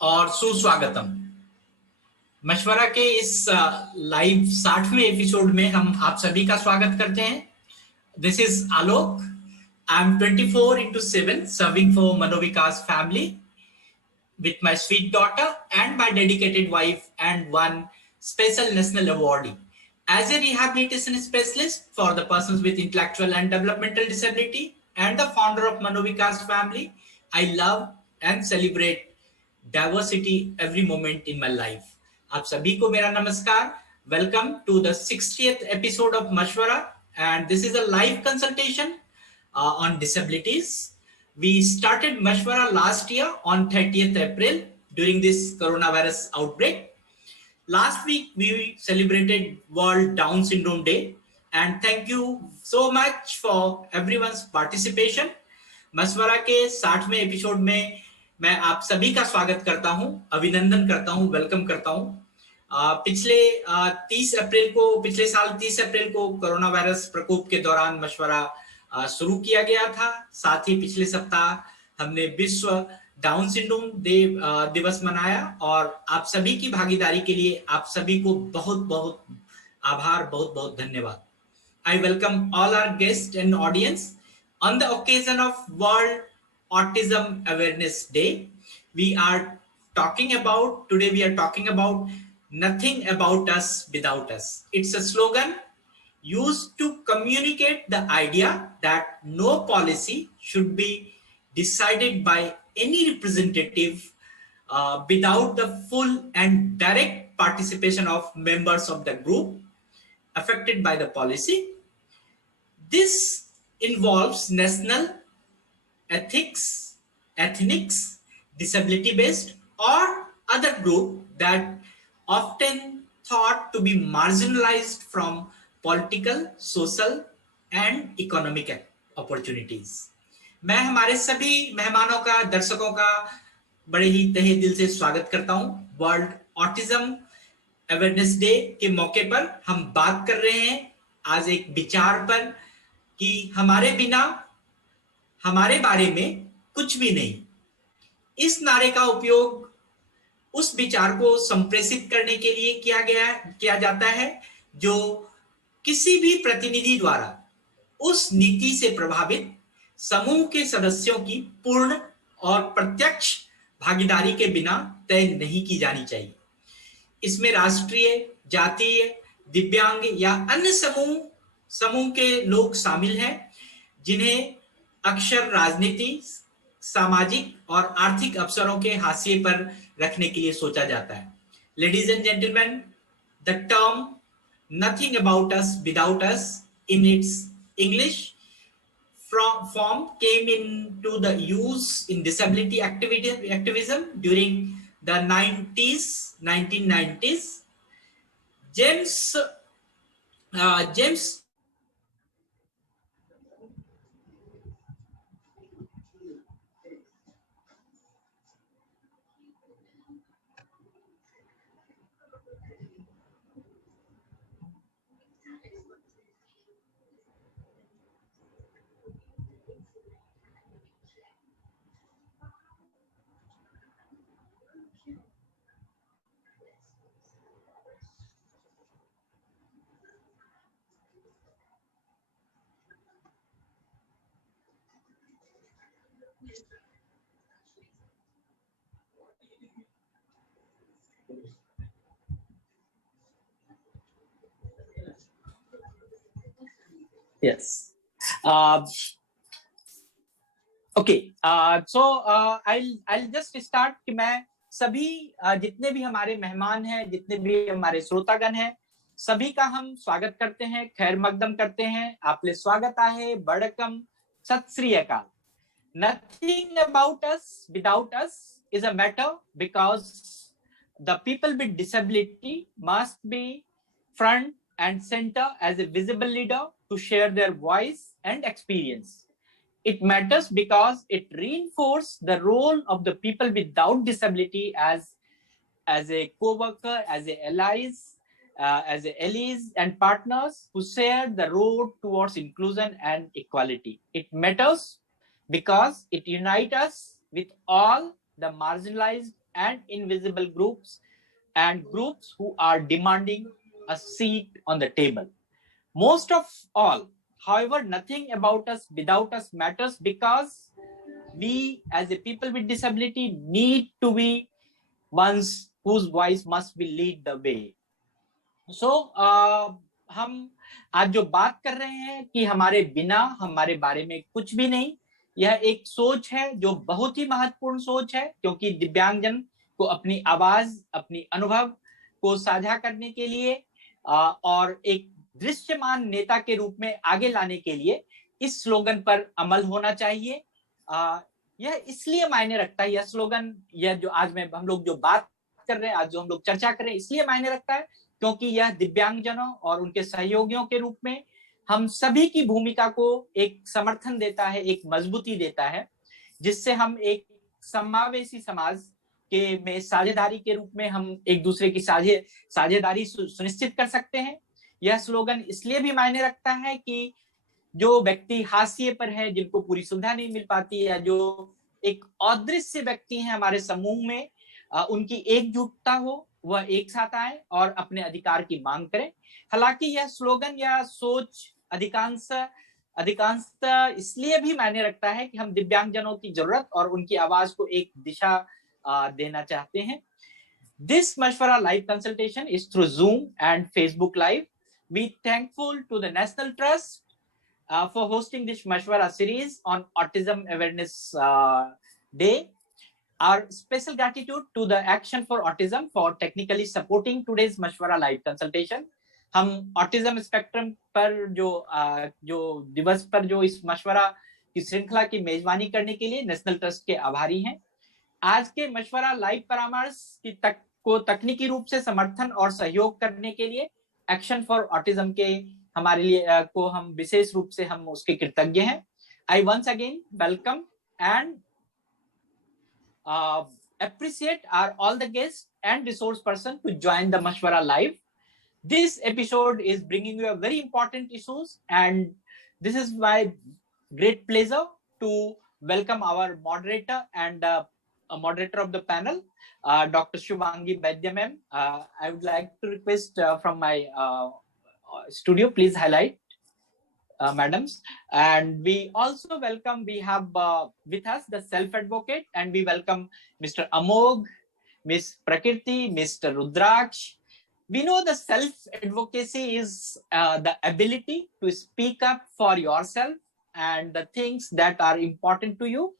और सुस्वागतम। मशवरा के इस लाइव 60वें एपिसोड में हम आप सभी का स्वागत करते हैं। This is Alok. I am 24/7 serving for Manovikas family with my sweet daughter and my dedicated wife and one special national awardee. As a rehabilitation specialist for the persons with intellectual and developmental disability and the founder of Manovikas family, I love and celebrate diversity every moment in my life. आप सभी को मेरा नमस्कार. Welcome to the 60th episode of Mashwara, and this is a live consultation on disabilities. We started Mashwara last year on 30th April during this coronavirus outbreak. Last week, we celebrated World Down Syndrome Day, and thank you so much for everyone's participation. मशवरा के 60वें episode में मैं आप सभी का स्वागत करता हूं, अभिनंदन करता हूं, वेलकम करता हूं। पिछले साल 30 अप्रैल को कोरोना वायरस प्रकोप के दौरान मशवरा शुरू किया गया था। साथ ही पिछले सप्ताह हमने विश्व डाउन सिंड्रोम दिवस मनाया और आप सभी की भागीदारी के लिए आप सभी को बहुत बहुत आभार, बहुत बहुत धन्यवाद। I welcome all our guests and audience on the occasion of World Autism Awareness Day. We are talking about nothing about us without us. It's a slogan used to communicate the idea that no policy should be decided by any representative without the full and direct participation of members of the group affected by the policy. This involves national, ethics, ethnics, disability-based or other group that often thought to be marginalized from political, social and economic opportunities. मैं हमारे सभी मेहमानों का, दर्शकों का बड़े ही तहे दिल से स्वागत करता हूं। वर्ल्ड ऑटिज्म अवेयरनेस डे के मौके पर हम बात कर रहे हैं आज एक विचार पर कि हमारे बिना हमारे बारे में कुछ भी नहीं। इस नारे का उपयोग उस विचार को संप्रेषित करने के लिए किया जाता है जो किसी भी प्रतिनिधि द्वारा उस नीति से प्रभावित समूह के सदस्यों की पूर्ण और प्रत्यक्ष भागीदारी के बिना तय नहीं की जानी चाहिए। इसमें राष्ट्रीय, जातीय, दिव्यांग या अन्य समूह के लोग शामिल हैं जिन्हें अक्सर राजनीति, सामाजिक और आर्थिक अवसरों के हाशिए पर रखने के लिए सोचा जाता है। Ladies and gentleman, the term nothing about us without us in its English form came into the use in disability activism during the 1990s. James Yes. Okay. So I'll just start कि मैं सभी जितने भी हमारे मेहमान हैं, जितने भी हमारे श्रोतागण हैं, सभी का हम स्वागत करते हैं, खैर मकदम करते हैं। आपले स्वागत आहे, बड़कम, सत श्री अकाल। Nothing about us without us is a matter because the people with disability must be front and center as a visible leader to share their voice and experience. It matters because it reinforces the role of the people without disability as a co-worker, as a allies, and partners who share the road towards inclusion and equality. It matters because it unites us with all the marginalized and invisible groups and groups who are demanding a seat on the table. Most of all, however, nothing about us without us matters, because we as a people with disability need to be ones whose voice must be lead the way. So हम आज जो बात कर रहे हैं कि हमारे बिना हमारे बारे में कुछ भी नहीं, यह एक सोच है जो बहुत ही महत्वपूर्ण सोच है, क्योंकि दिव्यांगजन को अपनी आवाज, अपनी अनुभव को साझा करने के लिए और एक दृश्यमान नेता के रूप में आगे लाने के लिए इस स्लोगन पर अमल होना चाहिए। यह इसलिए मायने रखता है, यह स्लोगन, यह जो आज में हम लोग जो बात कर रहे हैं, आज जो हम लोग चर्चा कर रहे हैं, इसलिए मायने रखता है क्योंकि यह दिव्यांगजनों और उनके सहयोगियों के रूप में हम सभी की भूमिका को एक समर्थन देता है, एक मजबूती देता है, जिससे हम एक समावेशी समाज के में साझेदारी के रूप में हम एक दूसरे की साझेदारी सुनिश्चित कर सकते हैं। यह स्लोगन इसलिए भी मायने रखता है कि जो व्यक्ति हाशिए पर है, जिनको पूरी सुविधा नहीं मिल पाती, या जो एक अदृश्य व्यक्ति हैं हमारे समूह में, उनकी एकजुटता हो, वह एक साथ आए और अपने अधिकार की मांग करें। हालांकि यह स्लोगन या सोच अधिकांशतः इसलिए भी मायने रखता है कि हम दिव्यांगजनों की जरूरत और उनकी आवाज को एक दिशा देना चाहते हैं। This Mashwara live consultation is through Zoom and Facebook Live. We thankful to the National Trust for hosting this Mashwara series on Autism Awareness Day. Our special gratitude to the Action for Autism for technically supporting today's Mashwara live consultation. हम autism spectrum पर जो दिवस पर जो इस मशवरा की श्रृंखला की मेजबानी करने के लिए नेशनल ट्रस्ट के आभारी हैं। आज के मशवरा लाइव परामर्श की को तकनीकी रूप से समर्थन और सहयोग करने के लिए एक्शन फॉर ऑटिज्म के हमारे लिए को हम विशेष रूप से हम उसके कृतज्ञ हैं। I once again welcome and appreciate all the guests and resource person to join the Mashwara live. This episode is bringing you a very important issues, and this is my great pleasure to welcome our moderator and a moderator of the panel, Dr. Shubhangi Vaidya ma'am. I would like to request from my studio, please highlight madams. And we also welcome, we have with us the self-advocate, and we welcome Mr. Amog, Ms. Prakriti, Mr. Rudraksh. We know the self-advocacy is the ability to speak up for yourself and the things that are important to you.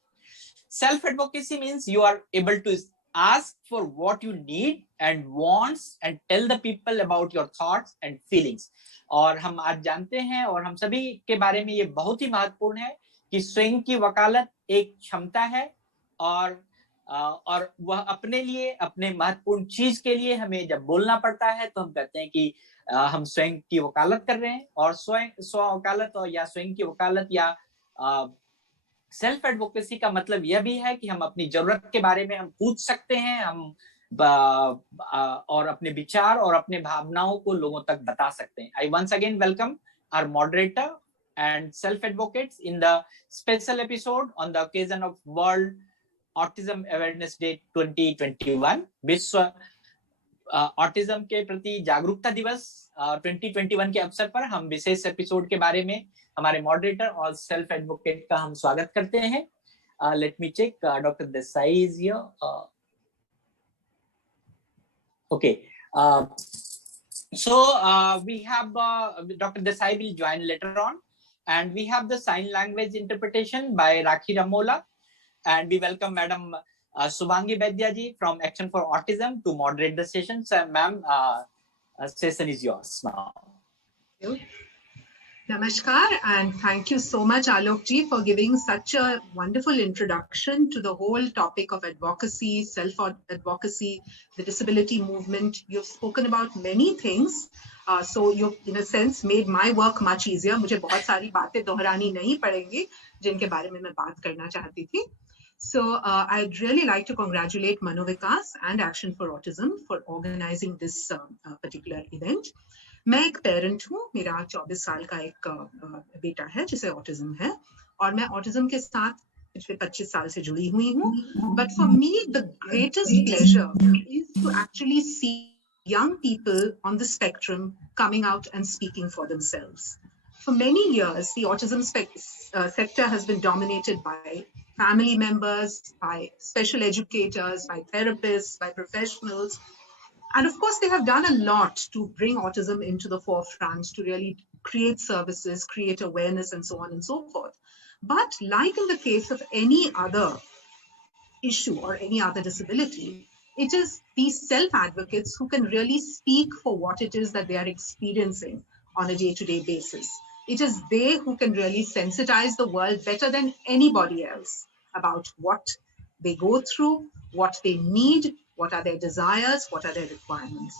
Self-advocacy means you are able to ask for what you need and wants and tell the people about your thoughts and feelings. और हम आज जानते हैं और हम सभी के बारे में ये बहुत ही महत्वपूर्ण है कि स्वयं की वकालत एक क्षमता है, और वह अपने लिए, अपने महत्वपूर्ण चीज के लिए हमें जब बोलना पड़ता है तो हम कहते हैं कि हम स्वयं की वकालत कर रहे हैं। और स्व वकालत या स्वयं की वकालत या सेल्फ एडवोकेसी का मतलब यह भी है कि हम अपनी जरूरत के बारे में हम पूछ सकते हैं, हम और अपने विचार और अपने भावनाओं को लोगों तक बता सकते हैं। I once again welcome our moderator and self advocates in the special episode on the occasion of World Autism Awareness Day 2021, विश्व ऑटिज्म के प्रति जागरूकता दिवस 2021 के अवसर पर हम विशेष एपिसोड के बारे में हमारे मॉडरेटर और सेल्फ एडवोकेट का हम स्वागत करते हैं। Let me check, doctor Desai is here. Okay, so we have Dr. Desai will join later on, and we have the sign language interpretation by Rakhi Ramola, and we welcome Madam Shubhangi Vaidya ji from Action for Autism to moderate the session. So, ma'am, session is yours now. Namaskar, and thank you so much, Alok ji, for giving such a wonderful introduction to the whole topic of advocacy, self-advocacy, the disability movement. You've spoken about many things, so you've, in a sense, made my work much easier. मुझे बहुत सारी बातें दोहरानी नहीं पड़ेंगी जिनके बारे में मैं बात करना चाहती थी. So I'd really like to congratulate Manovikas and Action for Autism for organizing this particular event. मैं एक पेरेंट हूँ, मेरा 24 साल का एक बेटा है जिसे ऑटिज्म है, और मैं ऑटिज्म के साथ पिछले 25 साल से जुड़ी हुई हूँ. But for me, the greatest pleasure is to actually see young people on the spectrum coming out and speaking for themselves. For many years, the autism sector has been dominated by family members, by special educators, by therapists, by professionals. And of course, they have done a lot to bring autism into the forefront, to really create services, create awareness, and so on and so forth. But like in the case of any other issue or any other disability, it is these self-advocates who can really speak for what it is that they are experiencing on a day-to-day basis. It is they who can really sensitize the world better than anybody else about what they go through, what they need, what are their desires, what are their requirements.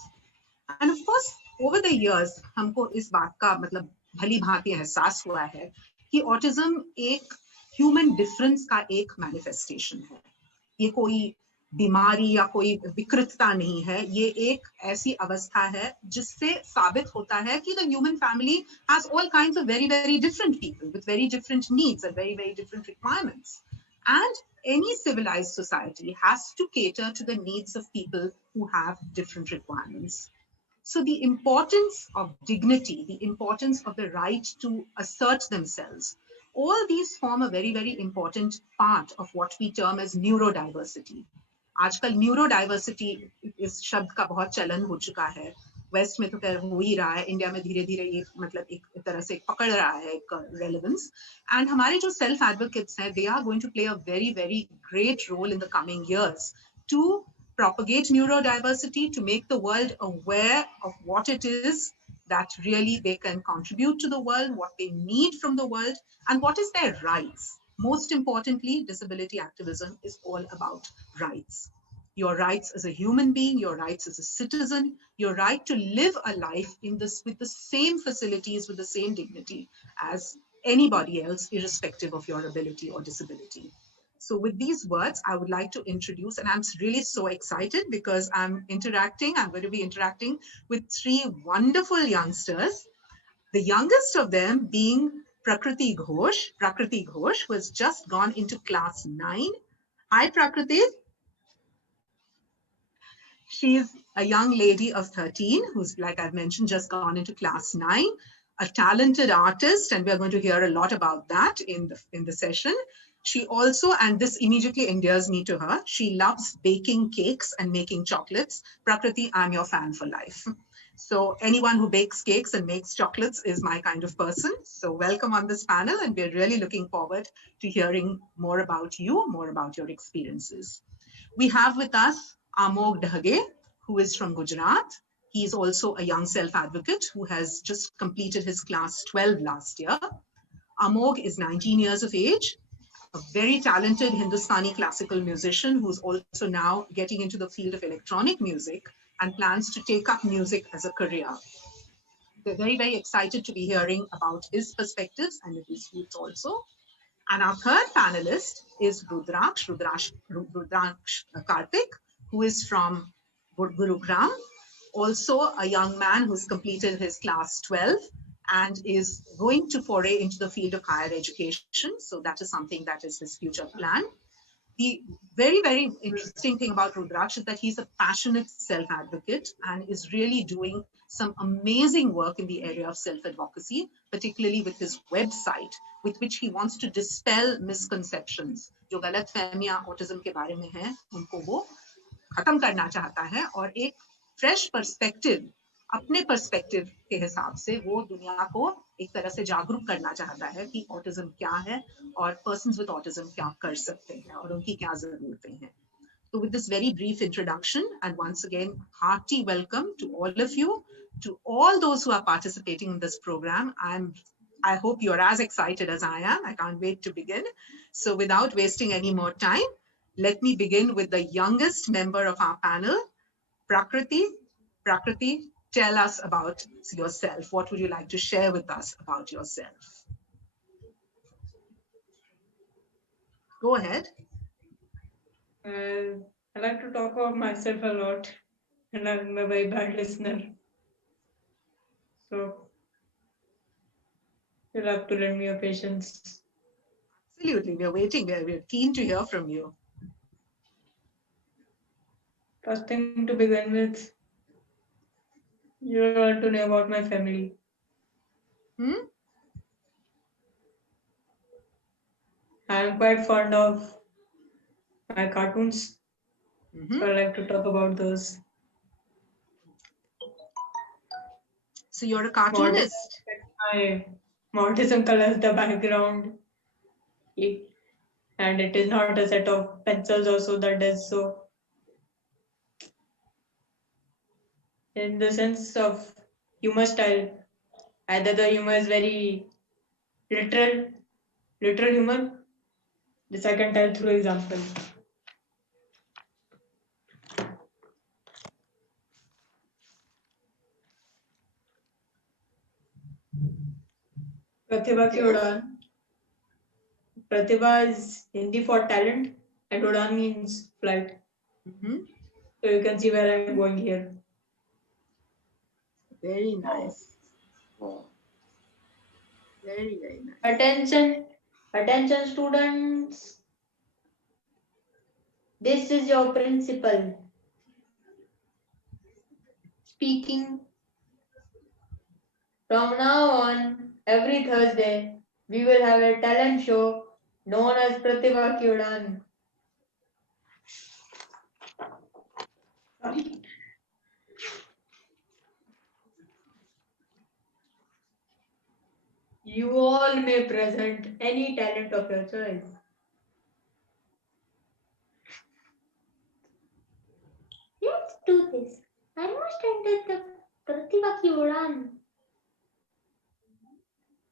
And of course, over the years, हमको इस बात का मतलब भली भांति एहसास हुआ है कि autism एक human difference का एक manifestation है. ये कोई बीमारी या कोई विकृतता नहीं है, ये एक ऐसी अवस्था है जिससे साबित होता है कि the human family has all kinds of very, very different people with very different needs and very, very different requirements. And any civilized society has to cater to the needs of people who have different requirements. So the importance of dignity, the importance of the right to assert themselves, all these form a very, very important part of what we term as neurodiversity. आजकल neurodiversity इस शब्द का बहुत चलन हो चुका है. Waste में तो खैर हो ही रहा है, इंडिया में धीरे धीरे ये मतलब एक तरह से पकड़ रहा है एक relevance. And हमारे जो self advocates हैं, they are going to play a very, very great role in the coming years to propagate neurodiversity, to make the world aware of what it is that really they can contribute to the world, what they need from the world, and what is their rights. Most importantly, disability activism is all about rights. Your rights as a human being, your rights as a citizen, your right to live a life in this with the same facilities, with the same dignity as anybody else, irrespective of your ability or disability. So with these words, I would like to introduce, and I'm really so excited because I'm going to be interacting with three wonderful youngsters. The youngest of them being Prakriti Ghosh. Prakriti Ghosh, who has just gone into class 9. Hi, Prakriti. She's a young lady of 13 who's, like I've mentioned, just gone into class 9, a talented artist, and we're going to hear a lot about that in the session. She also, and this immediately endears me to her, she loves baking cakes and making chocolates. Prakriti, I'm your fan for life. So anyone who bakes cakes and makes chocolates is my kind of person. So welcome on this panel, and we're really looking forward to hearing more about you, more about your experiences. We have with us Amog Dhage, who is from Gujarat. He is also a young self-advocate who has just completed his class 12 last year. Amog is 19 years of age, a very talented Hindustani classical musician who's also now getting into the field of electronic music and plans to take up music as a career. We're very, very excited to be hearing about his perspectives and his views also. And our third panelist is Rudraksh Karthik, who is from Gurugram, also a young man who's completed his class 12 and is going to foray into the field of higher education. So that is something that is his future plan. The very, very interesting thing about Rudraksh is that he's a passionate self-advocate and is really doing some amazing work in the area of self-advocacy, particularly with his website, with which he wants to dispel misconceptions. जो गलतफहमियां autism के बारे में हैं, उनको वो खत्म करना चाहता है और एक fresh perspective, अपने पर्सपेक्टिव के हिसाब से वो दुनिया को एक तरह से जागरूक करना चाहता है कि ऑटिज्म क्या है और पर्सन्स विद ऑटिज्म क्या कर सकते हैं और उनकी क्या जरूरतें हैं. So with this very brief introduction, and once again, hearty welcome to all of you, to all those who are participating in this program. I hope you're as excited as I am. I can't wait to begin. So without wasting any more time, let me begin with the youngest member of our panel, Prakriti. Prakriti, tell us about yourself. What would you like to share with us about yourself? Go ahead. I like to talk about myself a lot, and I'm a very bad listener. So you'll have to lend me your patience. Absolutely. We're waiting. We're keen to hear from you. First thing to begin with, you want to know about my family. Hmm? I'm quite fond of my cartoons, Mhm. so I like to talk about those. So you're a cartoonist. My Mortis uncle has the background, and it is not a set of pencils also that does so. In the sense of humor style, either the humor is very literal, literal humor. This I can tell through example. Pratibha ki Yes. Udan. Pratibha is Hindi for talent, and Udan means flight. Mhm. So you can see where I'm going here. Very nice. Very, very nice. Attention, attention, students. This is your principal speaking. From now on, every Thursday, we will have a talent show known as Pratibha Ki Udan. Sorry. You all may present any talent of your choice. Let's do this. I must enter the Pratibha Ki Udan.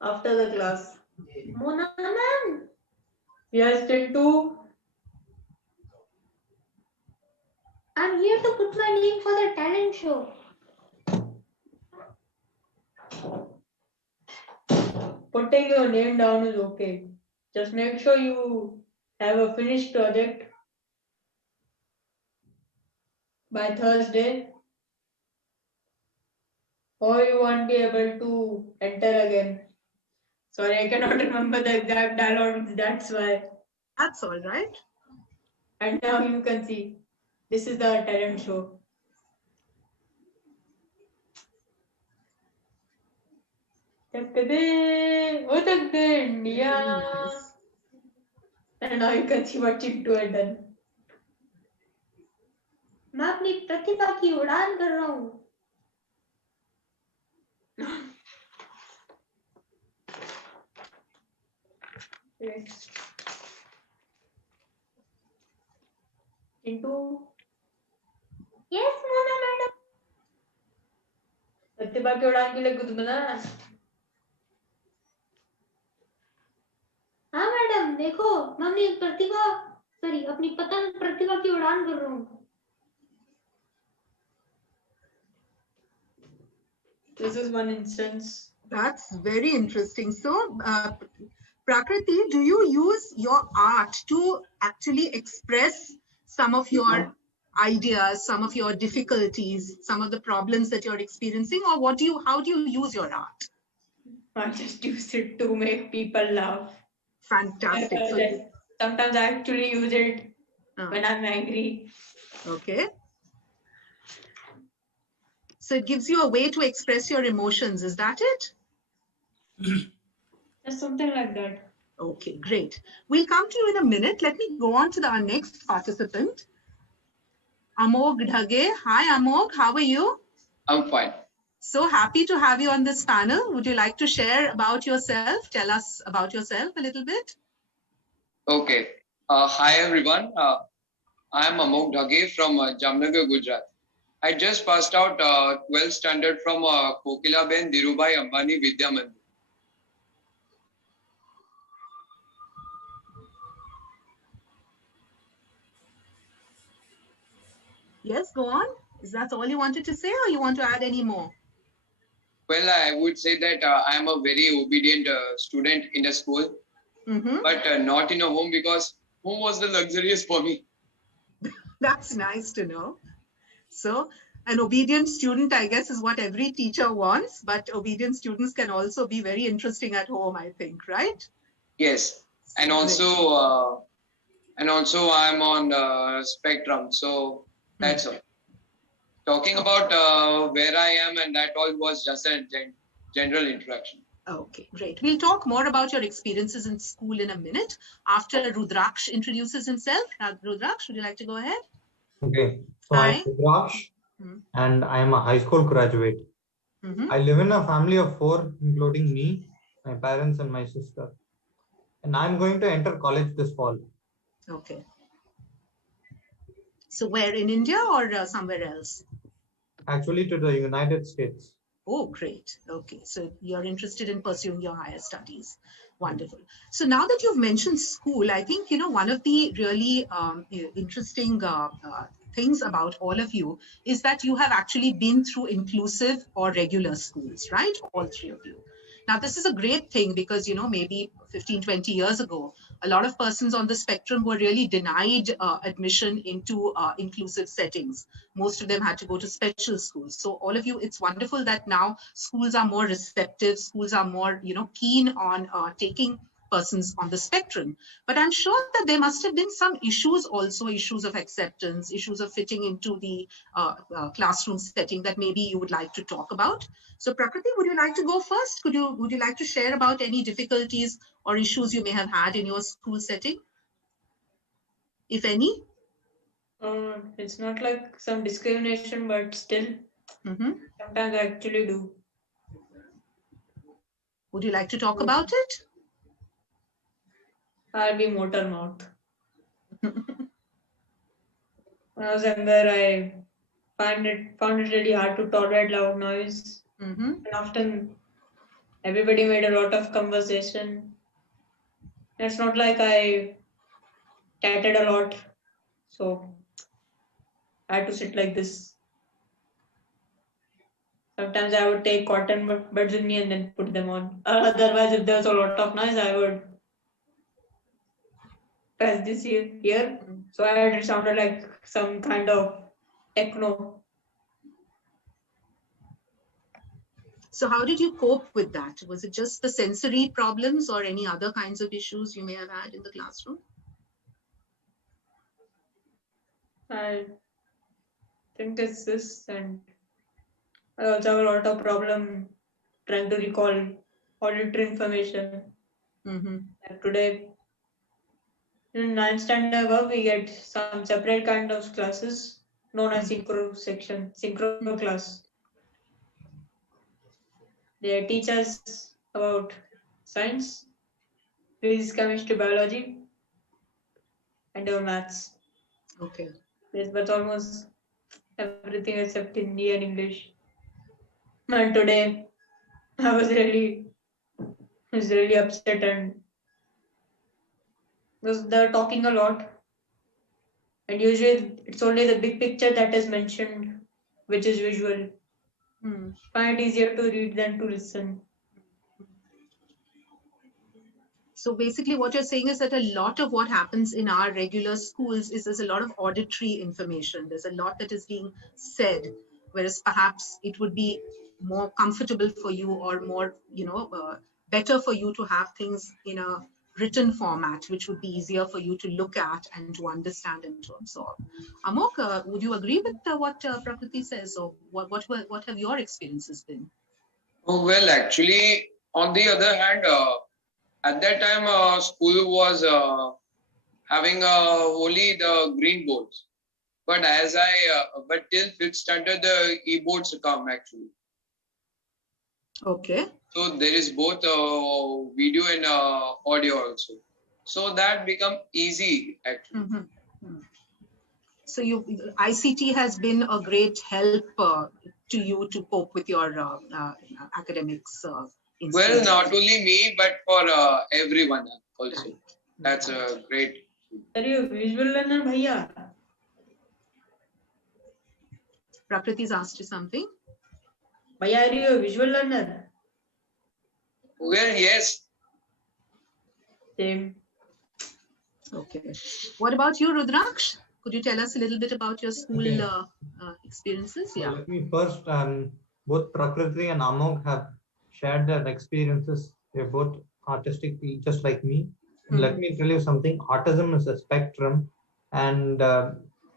After the class. Mona ma'am. Yes, Tintu. I'm here to put my name for the talent show. Putting your name down is okay. Just make sure you have a finished project by Thursday, or you won't be able to enter again. Sorry, I cannot remember the exact dialogue, that's why. That's all right. And now you can see, this is the talent show. India. Very nice. And now you can see what Chintu had done. मैं अपनी प्रतिभा की उड़ान कर रहा हूँ. Yes. Chintu. Yes, Mona madam. प्रतिभा की उड़ान के लिए कुछ बनाना. हाँ मैडम, देखो मैं अपनी अपनी पतंग प्रतिभा की उड़ान कर रहा हूँ. This is one instance. That's very interesting. So, Prakriti, do you use your art to actually express some of your ideas, some of your difficulties, some of the problems that you're experiencing, or how do you use your art? I just use it to make people laugh. Fantastic. So, sometimes I actually use it when I'm angry. Okay. So it gives you a way to express your emotions. Is that it? Just something like that. Okay, great. We'll come to you in a minute. Let me go on to our next participant. Amog Dhage. Hi, Amog. How are you? I'm fine. So happy to have you on this panel. Would you like to share about yourself? Tell us about yourself a little bit. Okay. Hi, everyone. I'm Amog Dhage from Jamnagar, Gujarat. I just passed out 12th standard from Kokilaben Dhirubhai Ambani Vidya Mandir. Yes, go on. Is that all you wanted to say, or you want to add any more? Well, I would say that I am a very obedient student in a school, but not in a home, because home was the luxurious for me. That's nice to know. So an obedient student, I guess, is what every teacher wants, but obedient students can also be very interesting at home, I think, right? Yes. and also I'm on spectrum. So that's all. Talking about where I am and that all was just a general introduction. Okay, great. We'll talk more about your experiences in school in a minute after Rudraksh introduces himself. Rudraksh, would you like to go ahead? Okay, so Hi. I'm Rudraksh Mhm. and I am a high school graduate. Mhm. I live in a family of 4, including me, my parents, and my sister. And I'm going to enter college this fall. Okay. So where, in India or somewhere else? Actually, to the United States. Oh, great. Okay. So you're interested in pursuing your higher studies. Wonderful. So now that you've mentioned school, I think, one of the really interesting things about all of you is that you have actually been through inclusive or regular schools, right? All three of you. Now, this is a great thing because, maybe 15, 20 years ago, a lot of persons on the spectrum were really denied admission into inclusive settings. Most of them had to go to special schools. So all of you, it's wonderful that now schools are more receptive, schools are more, keen on taking persons on the spectrum. But I'm sure that there must have been some issues also, issues of acceptance, issues of fitting into the classroom setting that maybe you would like to talk about. So Prakriti, would you like to go first? Would you like to share about any difficulties or issues you may have had in your school setting, if any? It's not like some discrimination, but still, sometimes I actually do. Would you like to talk about it? I'll be motor mouth. When I was younger, I found it really hard to tolerate loud noise. And often everybody made a lot of conversation. It's not like I chatted a lot, so I had to sit like this. Sometimes I would take cotton buds with me and then put them on. Otherwise, if there was a lot of noise, I would press this here. So it sounded like some kind of techno. So how did you cope with that? Was it just the sensory problems or any other kinds of issues you may have had in the classroom? I think it's this, and I also have a lot of problem trying to recall auditory information. Like today, in 9th standard above, we get some separate kind of classes known as synchro class. They teach us about science, physics, chemistry, biology, and our maths. Okay. Yes, but almost everything except Hindi and English. And today, I was really upset and because they're talking a lot. And usually, it's only the big picture that is mentioned, which is visual. Find it easier to read than to listen. So basically what you're saying is that a lot of what happens in our regular schools is there's a lot of auditory information. There's a lot that is being said, whereas perhaps it would be more comfortable for you or more, better for you to have things in a written format, which would be easier for you to look at and to understand and to absorb. Amok, would you agree with what Prakriti says, or what have your experiences been? Oh, well, actually, on the other hand, at that time, school was having only the green boards. But but till 5th standard, the e-boards come actually. Okay. So there is both video and audio also. So that become easy actually. So ICT has been a great help to you to cope with your academics. Well, not only me, but for everyone also. That's a great. Are you a visual learner, bhaiya? Prakriti's asked you something. Bhaiya, are you a visual learner? Well, yes. Same. Okay. What about you, Rudraksh? Could you tell us a little bit about your school experiences? So yeah. let me first, both Prakriti and Amok have shared their experiences. They're both artistic, just like me. Let me tell you something. Autism is a spectrum, and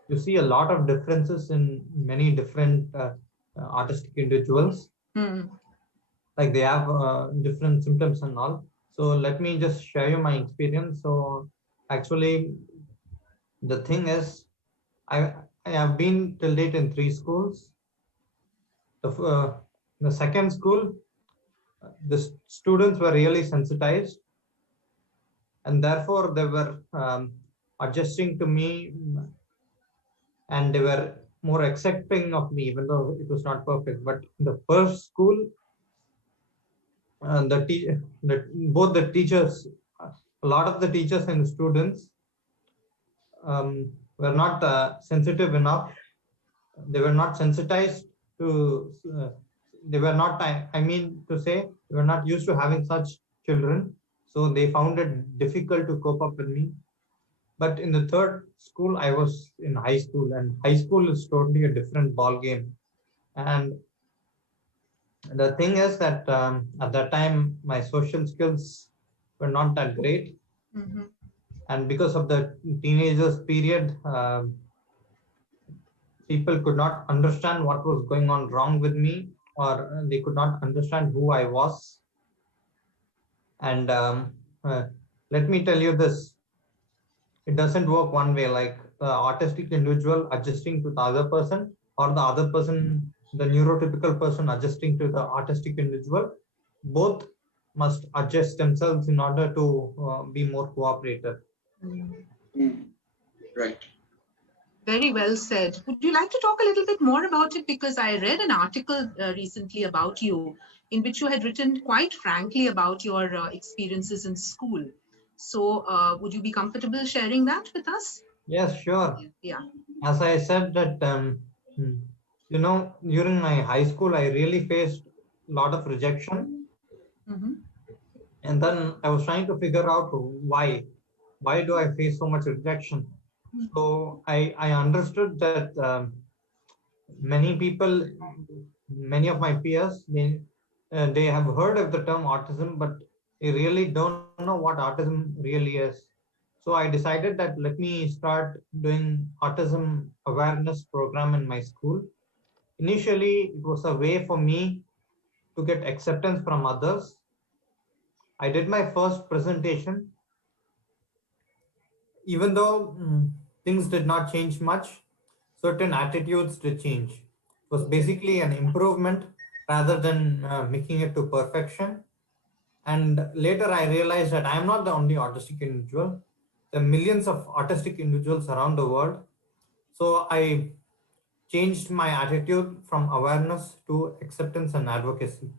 you see a lot of differences in many different autistic individuals. Like they have different symptoms and all. So let me just share you my experience. So actually, the thing is, I have been till date in 3 schools. The second school, the students were really sensitized, and therefore they were adjusting to me, and they were more accepting of me, even though it was not perfect. But in the first school, both the teachers, a lot of the teachers and the students were not sensitive enough. They were not sensitized to. They were not. I mean to say, they were not used to having such children, so they found it difficult to cope up with me. But in the third school, I was in high school, and high school is totally a different ball game. And the thing is that at that time, my social skills were not that great. And because of the teenagers period, people could not understand what was going on wrong with me, or they could not understand who I was. And let me tell you this, it doesn't work one way, like the autistic individual adjusting to the other person, or the other person, the neurotypical person adjusting to the autistic individual. Both must adjust themselves in order to be more cooperative. Right. Very well said. Would you like to talk a little bit more about it? Because I read an article recently about you in which you had written quite frankly about your experiences in school. So would you be comfortable sharing that with us? Yes, sure. Yeah. As I said that, during my high school, I really faced a lot of rejection. And then I was trying to figure out why do I face so much rejection? So I understood that many people, many of my peers, they have heard of the term autism, but they really don't know what autism really is. So I decided that let me start doing autism awareness program in my school. Initially, it was a way for me to get acceptance from others. I did my first presentation. Even though things did not change much, certain attitudes did change. It was basically an improvement rather than making it to perfection. And later I realized that I am not the only autistic individual. There are millions of autistic individuals around the world. So I changed my attitude from awareness to acceptance and advocacy.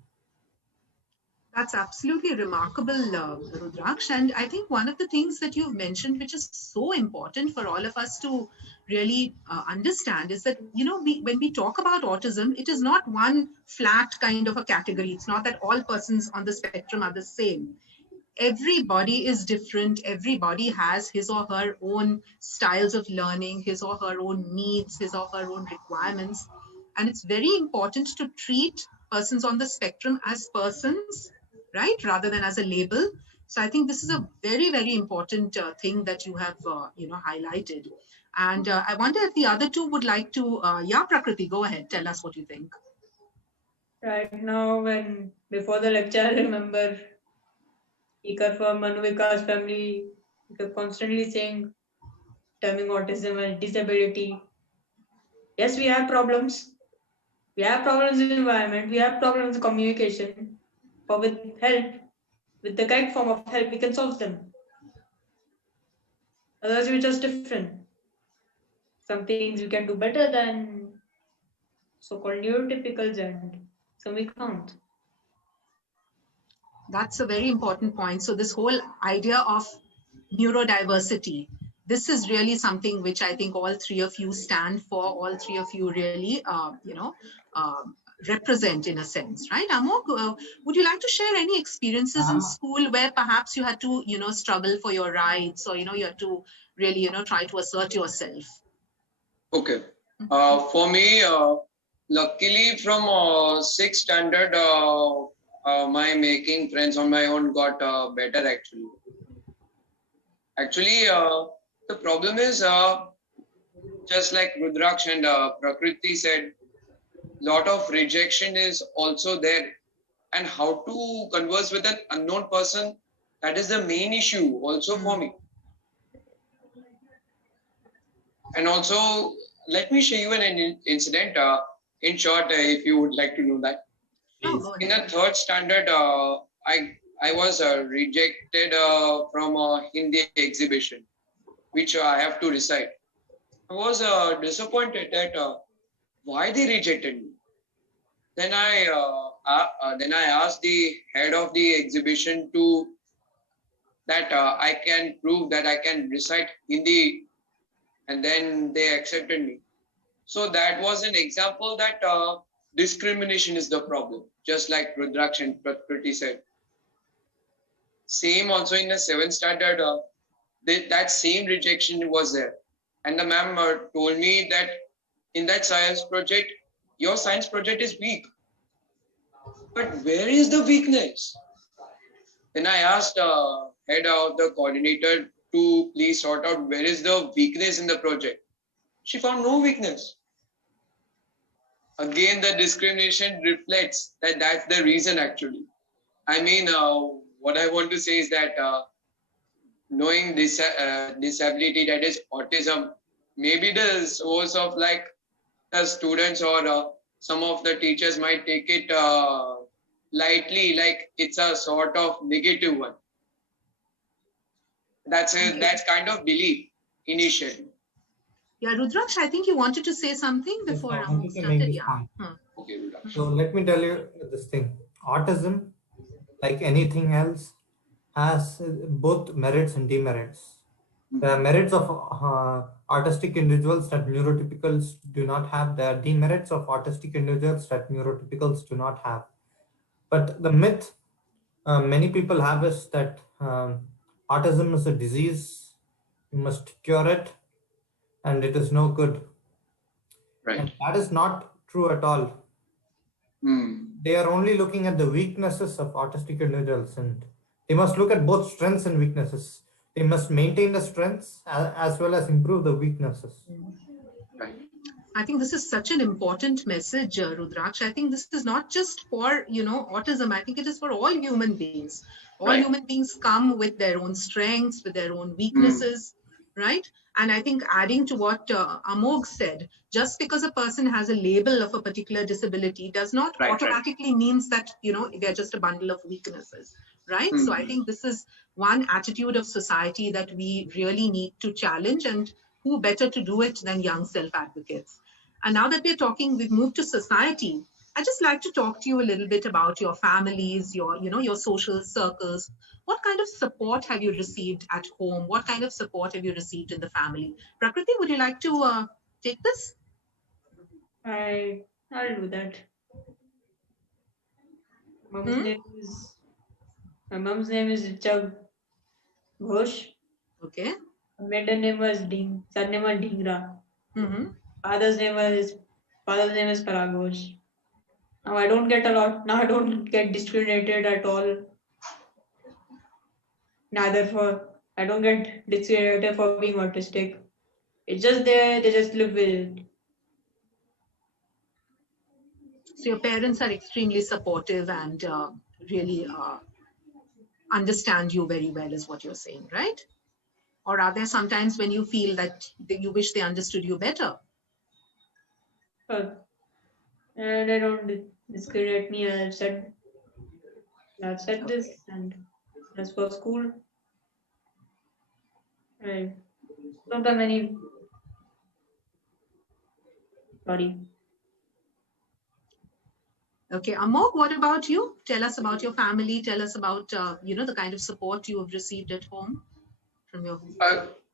That's absolutely remarkable, Rudraksh. And I think one of the things that you've mentioned, which is so important for all of us to really understand, is that, when we talk about autism, it is not one flat kind of a category. It's not that all persons on the spectrum are the same. Everybody is different. Everybody has his or her own styles of learning, his or her own needs, his or her own requirements. And it's very important to treat persons on the spectrum as persons, right, rather than as a label. So I think this is a very, very important thing that you have, highlighted. And I wonder if the other two would like to, Prakriti, go ahead, tell us what you think. Right now, before the lecture, I remember speaker from Manu Vikas family constantly saying, terming autism as disability. Yes, we have problems. We have problems in environment. We have problems in communication. But with help, with the correct form of help, we can solve them. Otherwise, we're just different. Some things we can do better than so-called neurotypicals, and some we can't. That's a very important point. So this whole idea of neurodiversity, this is really something which I think all three of you stand for, all three of you really, represent in a sense, right? Amok, would you like to share any experiences in school where perhaps you had to, struggle for your rights, or, you had to really, try to assert yourself? Okay. For me, luckily from 6th standard, my making friends on my own got better actually. Actually, the problem is just like Rudraksh and Prakriti said, lot of rejection is also there, and how to converse with an unknown person, that is the main issue also for me. And also, let me show you an incident. In short, if you would like to know that. In a third standard, I was rejected from a Hindi exhibition, which I have to recite. I was disappointed that why they rejected me. Then I asked the head of the exhibition to that I can prove that I can recite Hindi, and then they accepted me. So that was an example that discrimination is the problem, just like Rudraksh and Prakriti said. Same also in the 7th standard, that same rejection was there. And the ma'am told me that in that science project, your science project is weak. But where is the weakness? Then I asked head of the coordinator to please sort out where is the weakness in the project. She found no weakness. Again, the discrimination reflects that that's the reason actually. I mean, what I want to say is that knowing this disability, that is autism, maybe the source of like the students or some of the teachers might take it lightly, like it's a sort of negative one. That's kind of belief initially. Yeah, Rudraksh, I think you wanted to say something before Yes, I Amol wanted to make started. this Yeah. point. Okay, Rudraksh. So let me tell you this thing. Autism, like anything else, has both merits and demerits. There are merits of artistic individuals that neurotypicals do not have. There are demerits of artistic individuals that neurotypicals do not have. But the myth many people have is that autism is a disease, you must cure it, and it is no good. Right. And that is not true at all. They are only looking at the weaknesses of autistic individuals, and they must look at both strengths and weaknesses. They must maintain the strengths as well as improve the weaknesses. Right. I think this is such an important message, Rudraksh. I think this is not just for, autism. I think it is for all human beings. All Right. human beings come with their own strengths, with their own weaknesses, right? And I think adding to what Amog said, just because a person has a label of a particular disability does not Right, automatically means that, they're just a bundle of weaknesses, right? So I think this is one attitude of society that we really need to challenge, and who better to do it than young self-advocates. And now that we've moved to society, I'd just like to talk to you a little bit about your families, your social circles. What kind of support have you received at home? What kind of support have you received in the family? Prakriti, would you like to take this? I'll do that. My mom's name is Richa Ghosh. Okay. Maiden name was surname was Dhingra. Mm-hmm. Father's name is Parag Ghosh. Now I don't get discriminated at all. I don't get discriminated for being autistic. It's just they just live with it. So your parents are extremely supportive and really understand you very well, is what you're saying, right? Or are there sometimes when you feel that you wish they understood you better? And they don't discriminate me. I've said this, and as for school, I don't have any. Sorry. Okay, Amog, what about you? Tell us about your family. Tell us about the kind of support you have received at home from your.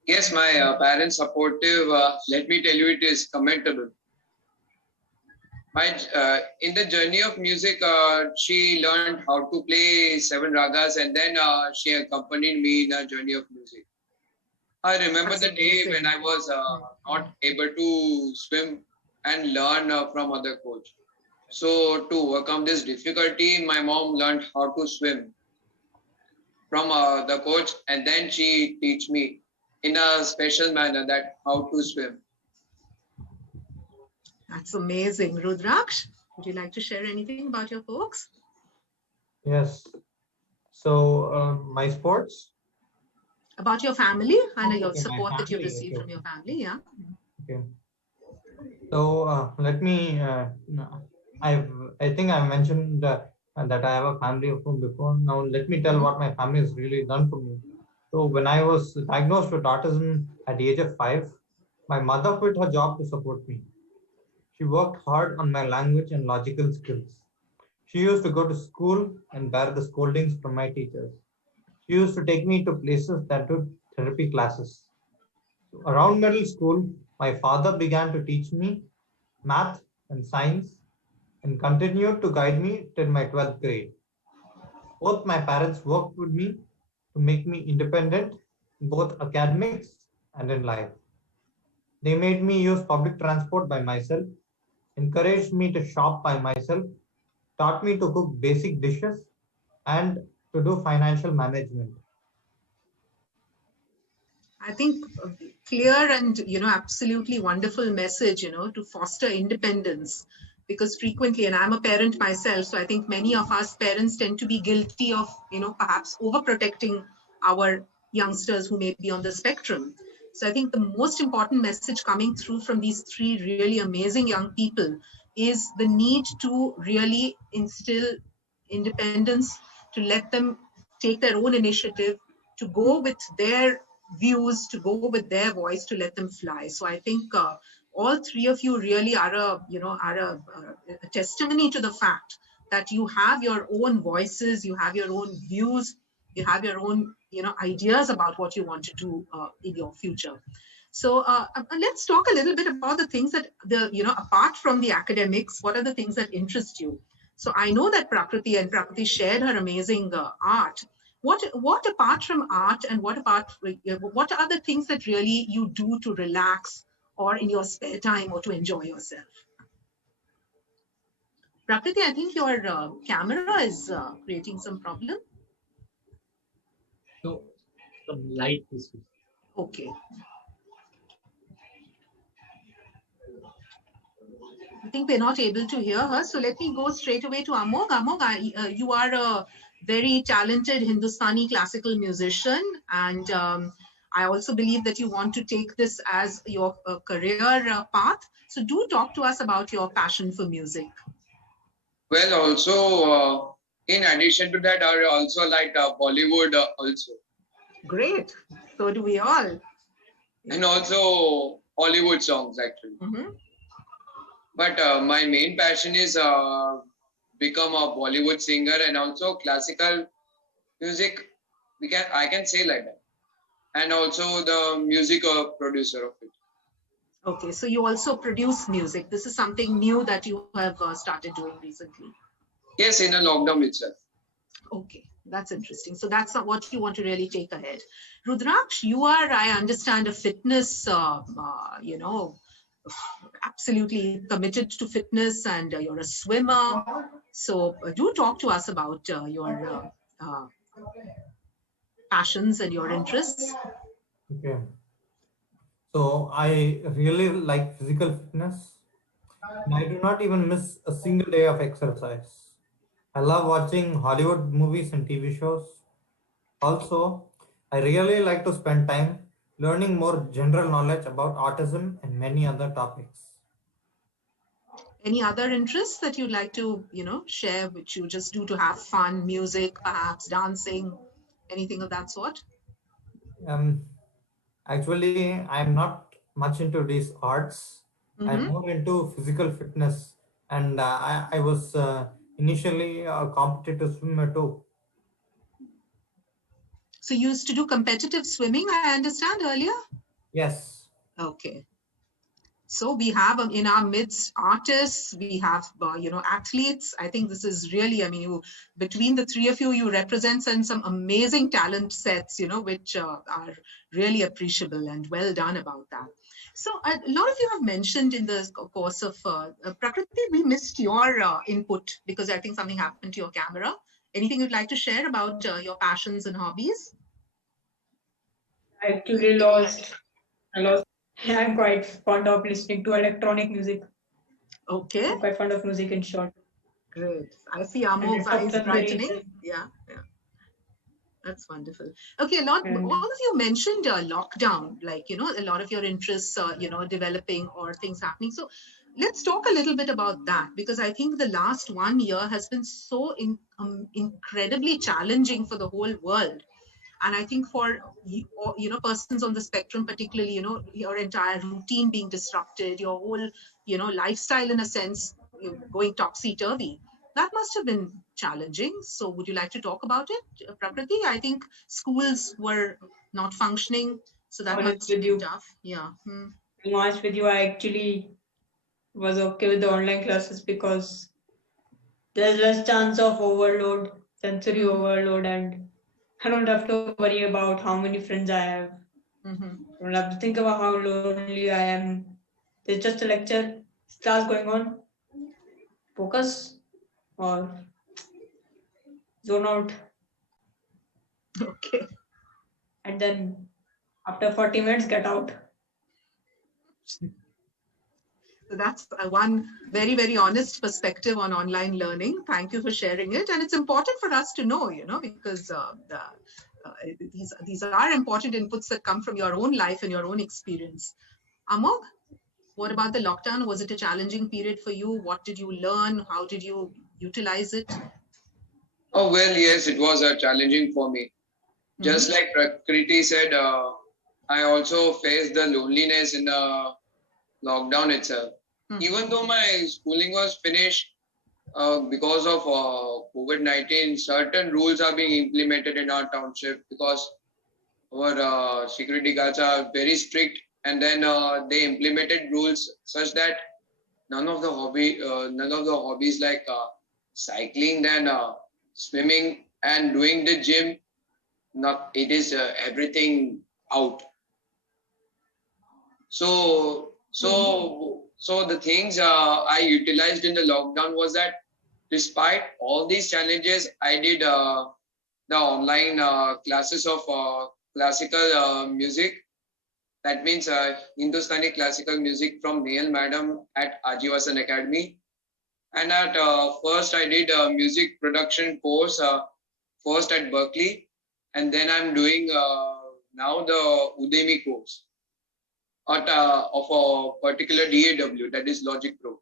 Yes, my parents supportive. Let me tell you, it is commendable. In the journey of music, she learned how to play 7 ragas, and then she accompanied me in a journey of music. I remember the day when I was not able to swim and learn from other coach. So to overcome this difficulty, my mom learned how to swim from the coach, and then she teach me. in a special manner, that how to swim. That's amazing. Rudraksh, would you like to share anything about your folks? Yes. So my sports. About your family and your Okay, my support that you family. received Okay, from your family, yeah? okay. So let me. I think I mentioned that I have a family of four before. Now let me tell what my family has really done for me. So when I was diagnosed with autism at the age of 5, my mother quit her job to support me. She worked hard on my language and logical skills. She used to go to school and bear the scoldings from my teachers. She used to take me to places that did therapy classes. So around middle school, my father began to teach me math and science and continued to guide me till my 12th grade. Both my parents worked with me to make me independent in both academics and in life. They made me use public transport by myself, encouraged me to shop by myself, taught me to cook basic dishes, and to do financial management. I think clear and, absolutely wonderful message, to foster independence, because frequently, and I'm a parent myself, so I think many of us parents tend to be guilty of, perhaps overprotecting our youngsters who may be on the spectrum. So I think the most important message coming through from these three really amazing young people is the need to really instill independence, to let them take their own initiative, to go with their views, to go with their voice, to let them fly. So I think all three of you really are a testimony to the fact that you have your own voices, you have your own views, you have your own ideas about what you want to do in your future. So let's talk a little bit about the things that apart from the academics, what are the things that interest you? So I know that Prakriti shared her amazing art. What apart from art, and what are the things that really you do to relax or in your spare time or to enjoy yourself? Prakriti, I think your camera is creating some problem. So some light issues. Okay. I think we're not able to hear her. So let me go straight away to Amog. Amog, you are a very talented Hindustani classical musician. And I also believe that you want to take this as your career path. So do talk to us about your passion for music. Well, also, in addition to that, I also like Bollywood also. Great. So do we all. And also Hollywood songs, actually. Mm-hmm. But my main passion is become a Bollywood singer and also classical music. I can say like that, and also the music producer of it. Okay, so you also produce music. This is something new that you have started doing recently. Yes, in a lockdown itself. Okay, that's interesting. So that's what you want to really take ahead. Rudraksh, you are, I understand, a fitness, absolutely committed to fitness, and you're a swimmer. So do talk to us about your passions and your interests. Okay. So I really like physical fitness, and I do not even miss a single day of exercise. I love watching Hollywood movies and TV shows. Also, I really like to spend time learning more general knowledge about autism and many other topics. Any other interests that you'd like to, share, which you just do to have fun, music, perhaps dancing, anything of that sort? Um, Actually, I'm not much into these arts. I'm Mm-hmm. more into physical fitness, and I was initially a competitive swimmer too. So you used to do competitive swimming, I understand earlier? Yes. Okay. So we have in our midst artists, we have, athletes. I think this is really, between the three of you, you represent some amazing talent sets, which are really appreciable, and well done about that. So a lot of you have mentioned in the course of Prakriti, we missed your input because I think something happened to your camera. Anything you'd like to share about your passions and hobbies? I actually lost. I'm quite fond of listening to electronic music. Okay, I'm quite fond of music in short. great. I see And Amog's it's eyes often very brightening. Yeah, yeah. That's wonderful. Okay, and all of you mentioned lockdown, like, a lot of your interests, developing or things happening. So let's talk a little bit about that, because I think the last 1 year has been so incredibly challenging for the whole world. And I think for persons on the spectrum, particularly, your entire routine being disrupted, your whole, lifestyle in a sense, going topsy-turvy. That must have been challenging. So would you like to talk about it, Prakriti? I think schools were not functioning, so that honest must have with been you, tough. Yeah. Hmm. being honest with you, I actually was okay with the online classes because there's less chance of overload, sensory Mhm. overload, and I don't have to worry about how many friends I have. Mhm. I don't have to think about how lonely I am. There's just a lecture, class going on, focus or zone out, Okay. and then after 40 minutes, get out. So that's one very, very honest perspective on online learning. Thank you for sharing it. And it's important for us to know, because these are important inputs that come from your own life and your own experience. Amog, what about the lockdown? Was it a challenging period for you? What did you learn? How did you utilize it? Oh, well, yes, it was challenging for me. Just like Prakriti said, I also faced the loneliness in the lockdown itself. Even though my schooling was finished, because of COVID-19, certain rules are being implemented in our township because our security guards are very strict, and then they implemented rules such that none of the hobbies like cycling, then swimming and doing the gym, not it is everything out. So the things I utilized in the lockdown was that despite all these challenges, I did the online classes of classical music. That means Hindustani classical music from Neil Madam at Ajivasan Academy. And at first I did a music production course first at Berkeley, and then I'm doing now the Udemy course at, of a particular DAW, that is Logic Pro.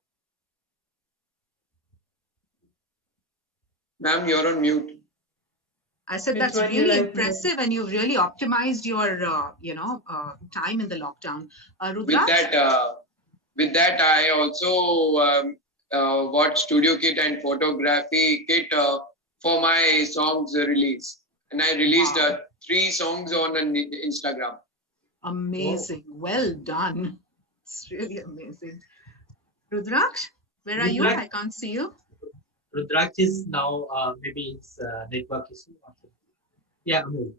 Ma'am, you're on mute. I said Which that's one you really like more? impressive, and you've really optimized your, time in the lockdown. With Rudraj? that, I also got studio kit and photography kit for my songs release, and I released Wow. 3 songs on Instagram. Amazing. Well done. It's really amazing. Rudraksh, where are you? Rudraksh- I can't see you. Rudraksh is now maybe it's network issue. Yeah, Amol.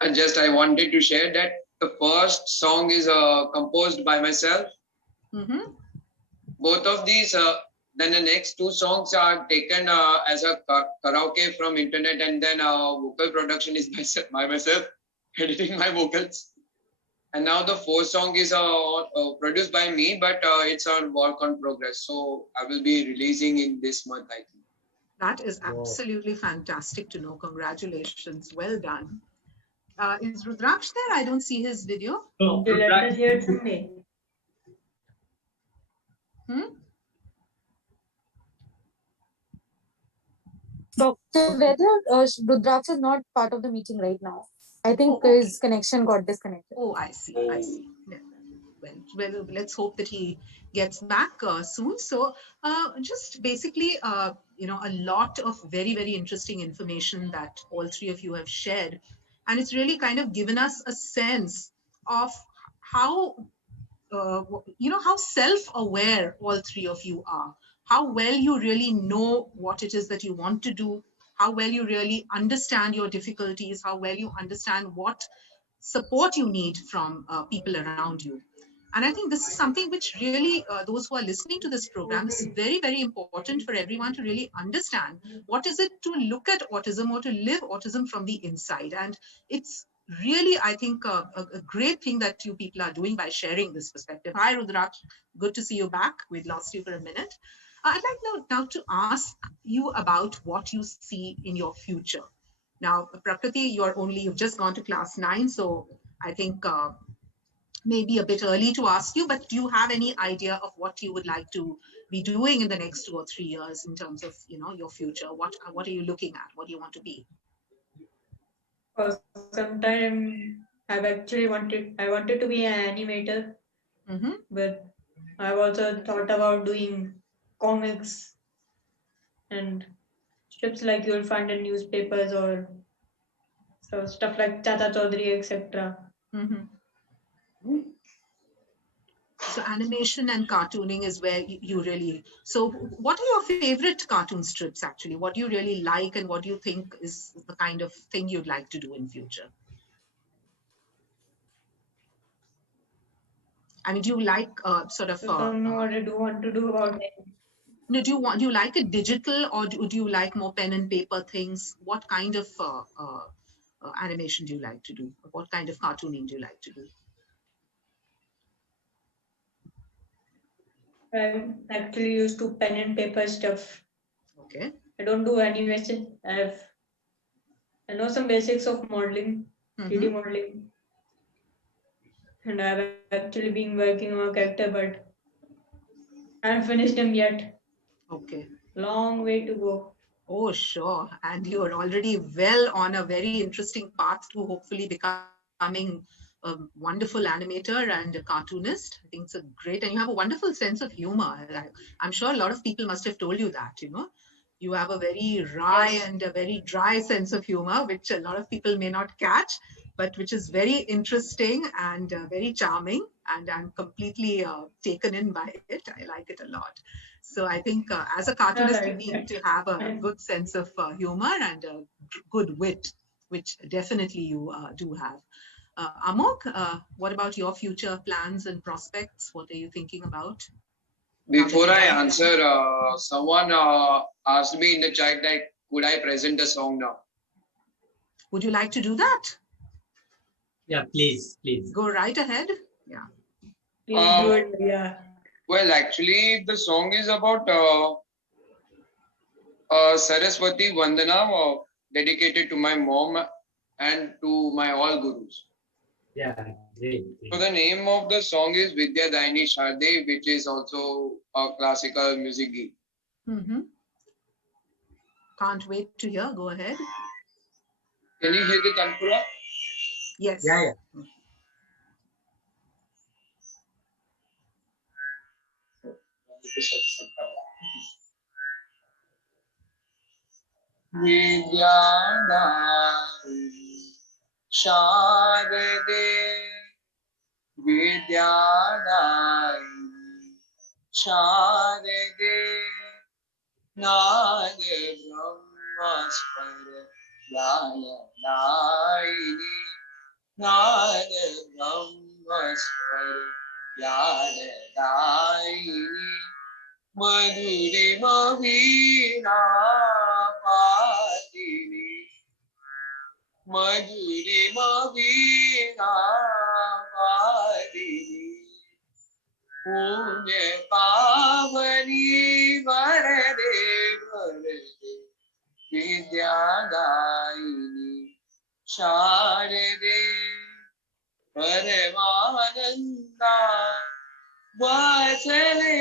And I wanted to share that the first song is composed by myself. Both of these, then the next 2 songs are taken as a karaoke from internet, and then vocal production is by myself, editing my vocals. And now the 4th song is produced by me, but it's on work on progress. So I will be releasing in this month, I think. That is absolutely fantastic to know. Congratulations. Well done. Is Rudraksh there? I don't see his video. No, You let Rudraksh- us hear it someday. Dr. Vedra, Rudraksh is not part of the meeting right now. I think Oh, okay. his connection got disconnected. Oh, I see. I see. Yeah. Well, let's hope that he gets back soon. So, just basically, a lot of very, very interesting information that all 3 of you have shared, and it's really kind of given us a sense of how how self-aware all 3 of you are, how well you really know what it is that you want to do, how well you really understand your difficulties, how well you understand what support you need from people around you. And I think this is something which really, those who are listening to this program, is very, very important for everyone to really understand what is it to look at autism or to live autism from the inside. And it's really, I think, a great thing that you people are doing by sharing this perspective. Hi, Rudraksh. Good to see you back. We'd lost you for a minute. I'd like now to ask you about what you see in your future. Now, Prakriti, you've just gone to class 9, so I think maybe a bit early to ask you, but do you have any idea of what you would like to be doing in the next 2 or 3 years in terms of, your future? What are you looking at? What do you want to be? For some time, I wanted to be an animator, but I've also thought about doing comics and strips like you'll find in newspapers or so stuff like Chata Chaudhary, etc. So animation and cartooning is where you really, so what are your favorite cartoon strips actually? What do you really like and what do you think is the kind of thing you'd like to do in future? I mean, do you like sort of... I don't know what I do want to do about it. No, do you like it digital or do you like more pen and paper things? What kind of animation do you like to do? What kind of cartooning do you like to do? I'm actually used to pen and paper stuff. Okay. I don't do animation. I know some basics of modeling, 3D modeling. And I've actually been working on a character, but I haven't finished him yet. Okay. Long way to go. Oh, sure. And you're already well on a very interesting path to hopefully becoming a wonderful animator and a cartoonist. I think it's a great, and you have a wonderful sense of humor. I'm sure a lot of people must have told you that, You have a very wry and a very dry sense of humor, which a lot of people may not catch, but which is very interesting and very charming. And I'm completely taken in by it. I like it a lot. So I think as a cartoonist, you need to have a good sense of humor and a good wit, which definitely you do have. Amok, what about your future plans and prospects? What are you thinking about? Before I answer, someone asked me in the chat that could I present a song now? Would you like to do that? Yeah, please. Go right ahead. Yeah. Please do it. Yeah. Well, actually, the song is about Saraswati Vandana, dedicated to my mom and to my all gurus. Yeah, great. So the name of the song is Vidya Daini Sharde, which is also a classical music gig. Can't wait to hear. Go ahead. Can you hear the tanpura? Yes. Yeah. Vidya Sharde, Vidya Sharde, Nad Brahmaswara Yayanaini, Nad Brahmaswara Yayanaini, Madhurima Veena Padini, Madhurima Veena Padini, Punya Pavani Varade Varade, Vidya Daini Sharde, Paramananda Vachale,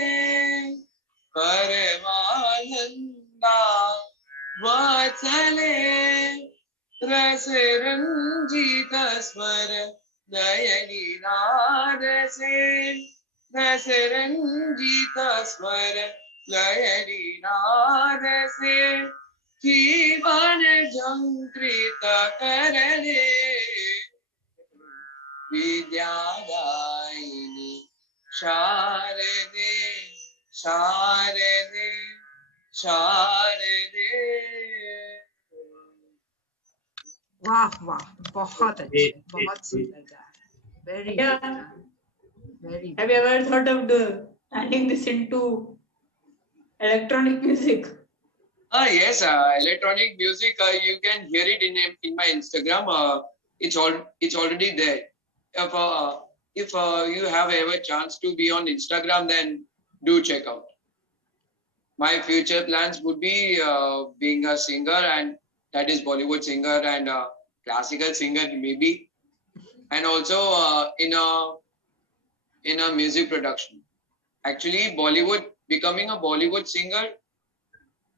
Paramananda Vachale, Rasaranjita Swara Dayani Nadase, Rasaranjita Swara Dayani Nadase, Jivan Jankrita Karale, Vidya Daini Sharde, Sharde, Sharde. वाह बहुत अच्छे बहुत सुंदर very Yeah. Very Have you ever thought of turning this into electronic music? Yes, electronic music. You can hear it in my Instagram. it's already there. If you have ever chance to be on Instagram, then do check out. My future plans would be being a singer, and that is Bollywood singer and classical singer maybe, and also in a music production. Actually, becoming a Bollywood singer,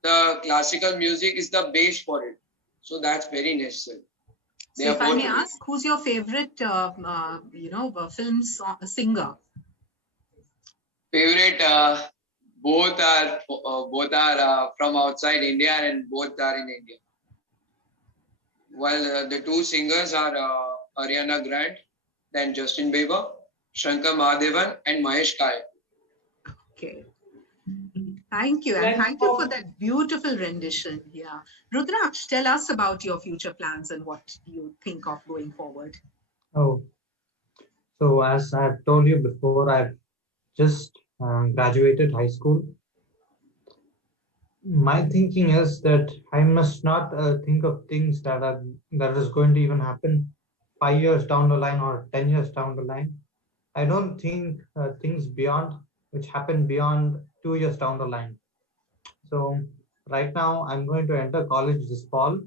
the classical music is the base for it. So that's very necessary. So if I may ask, who's your favorite, film singer? Favorite, both are from outside India and both are in India. Well, the two singers are Ariana Grande, then Justin Bieber, Shankar Mahadevan, and Mahesh Kale. Okay. Thank you. And thank you for that beautiful rendition. Yeah. Rudraksh, tell us about your future plans and what you think of going forward. Oh, so as I've told you before, I've just graduated high school. My thinking is that I must not think of things that is going to even happen 5 years down the line or 10 years down the line. I don't think things which happen beyond 2 years down the line. So right now I'm going to enter college this fall.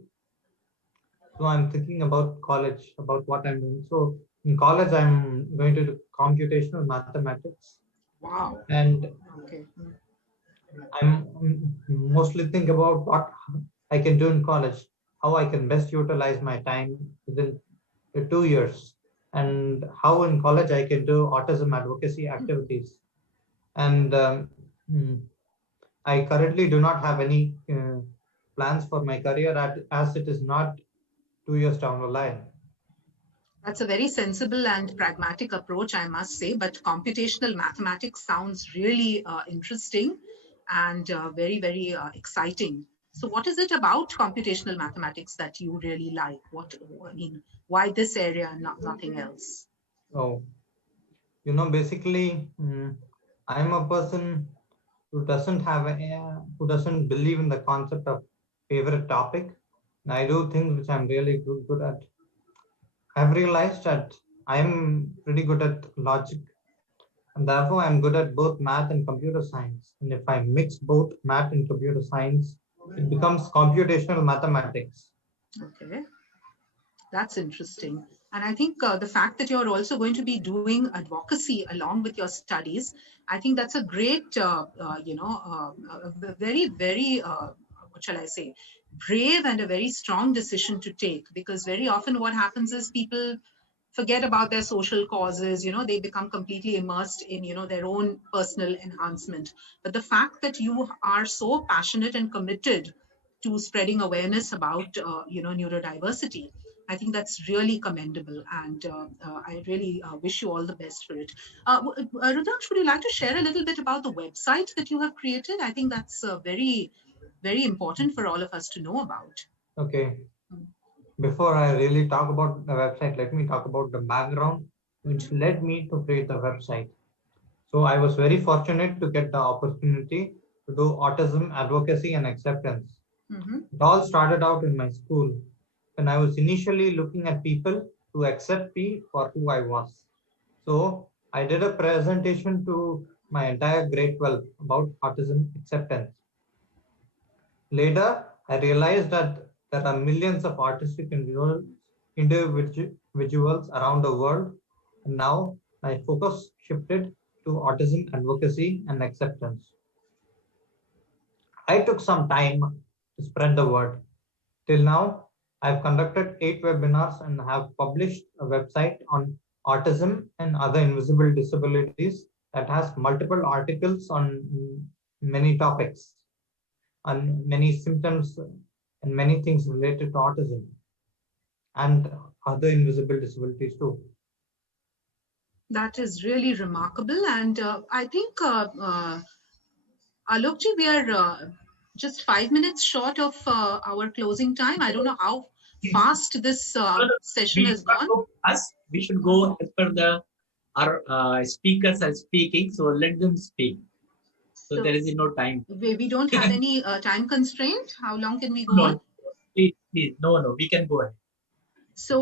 So I'm thinking about college, about what I'm doing. So in college, I'm going to do computational mathematics. Wow. And okay. I'm mostly think about what I can do in college, how I can best utilize my time within the 2 years, and how in college I can do autism advocacy activities. And I currently do not have any plans for my career as it is not 2 years down the line. That's a very sensible and pragmatic approach, I must say, but computational mathematics sounds really interesting and very, very exciting. So what is it about computational mathematics that you really like? Why this area and nothing else? Oh, basically, I'm a person who doesn't believe in the concept of favorite topic. I do things which I'm really good at. I've realized that I'm pretty good at logic, and therefore I'm good at both math and computer science. And if I mix both math and computer science, it becomes computational mathematics. Okay, that's interesting. And I think the fact that you're also going to be doing advocacy along with your studies, I think that's a great, very, very, what shall I say, brave and a very strong decision to take, because very often what happens is people forget about their social causes, they become completely immersed in, their own personal enhancement. But the fact that you are so passionate and committed to spreading awareness about, neurodiversity, I think that's really commendable, and I really wish you all the best for it. Rudraksh, would you like to share a little bit about the website that you have created? I think that's very, very important for all of us to know about. Okay. Before I really talk about the website, let me talk about the background which led me to create the website. So I was very fortunate to get the opportunity to do autism advocacy and acceptance. Mm-hmm. It all started out in my school when I was initially looking at people to accept me for who I was. So I did a presentation to my entire grade 12 about autism acceptance. Later, I realized that there are millions of autistic individuals around the world. And now my focus shifted to autism advocacy and acceptance. I took some time to spread the word. Till now, I've conducted 8 webinars and have published a website on autism and other invisible disabilities that has multiple articles on many topics, on many symptoms and many things related to autism and other invisible disabilities too. That is really remarkable. And I think, Alokji, we are just 5 minutes short of our closing time. I don't know how fast this session has gone. We should go as per our speakers are speaking, so let them speak. So there is no time. We don't have any time constraint. How long can we go on? Please, no, we can go ahead. So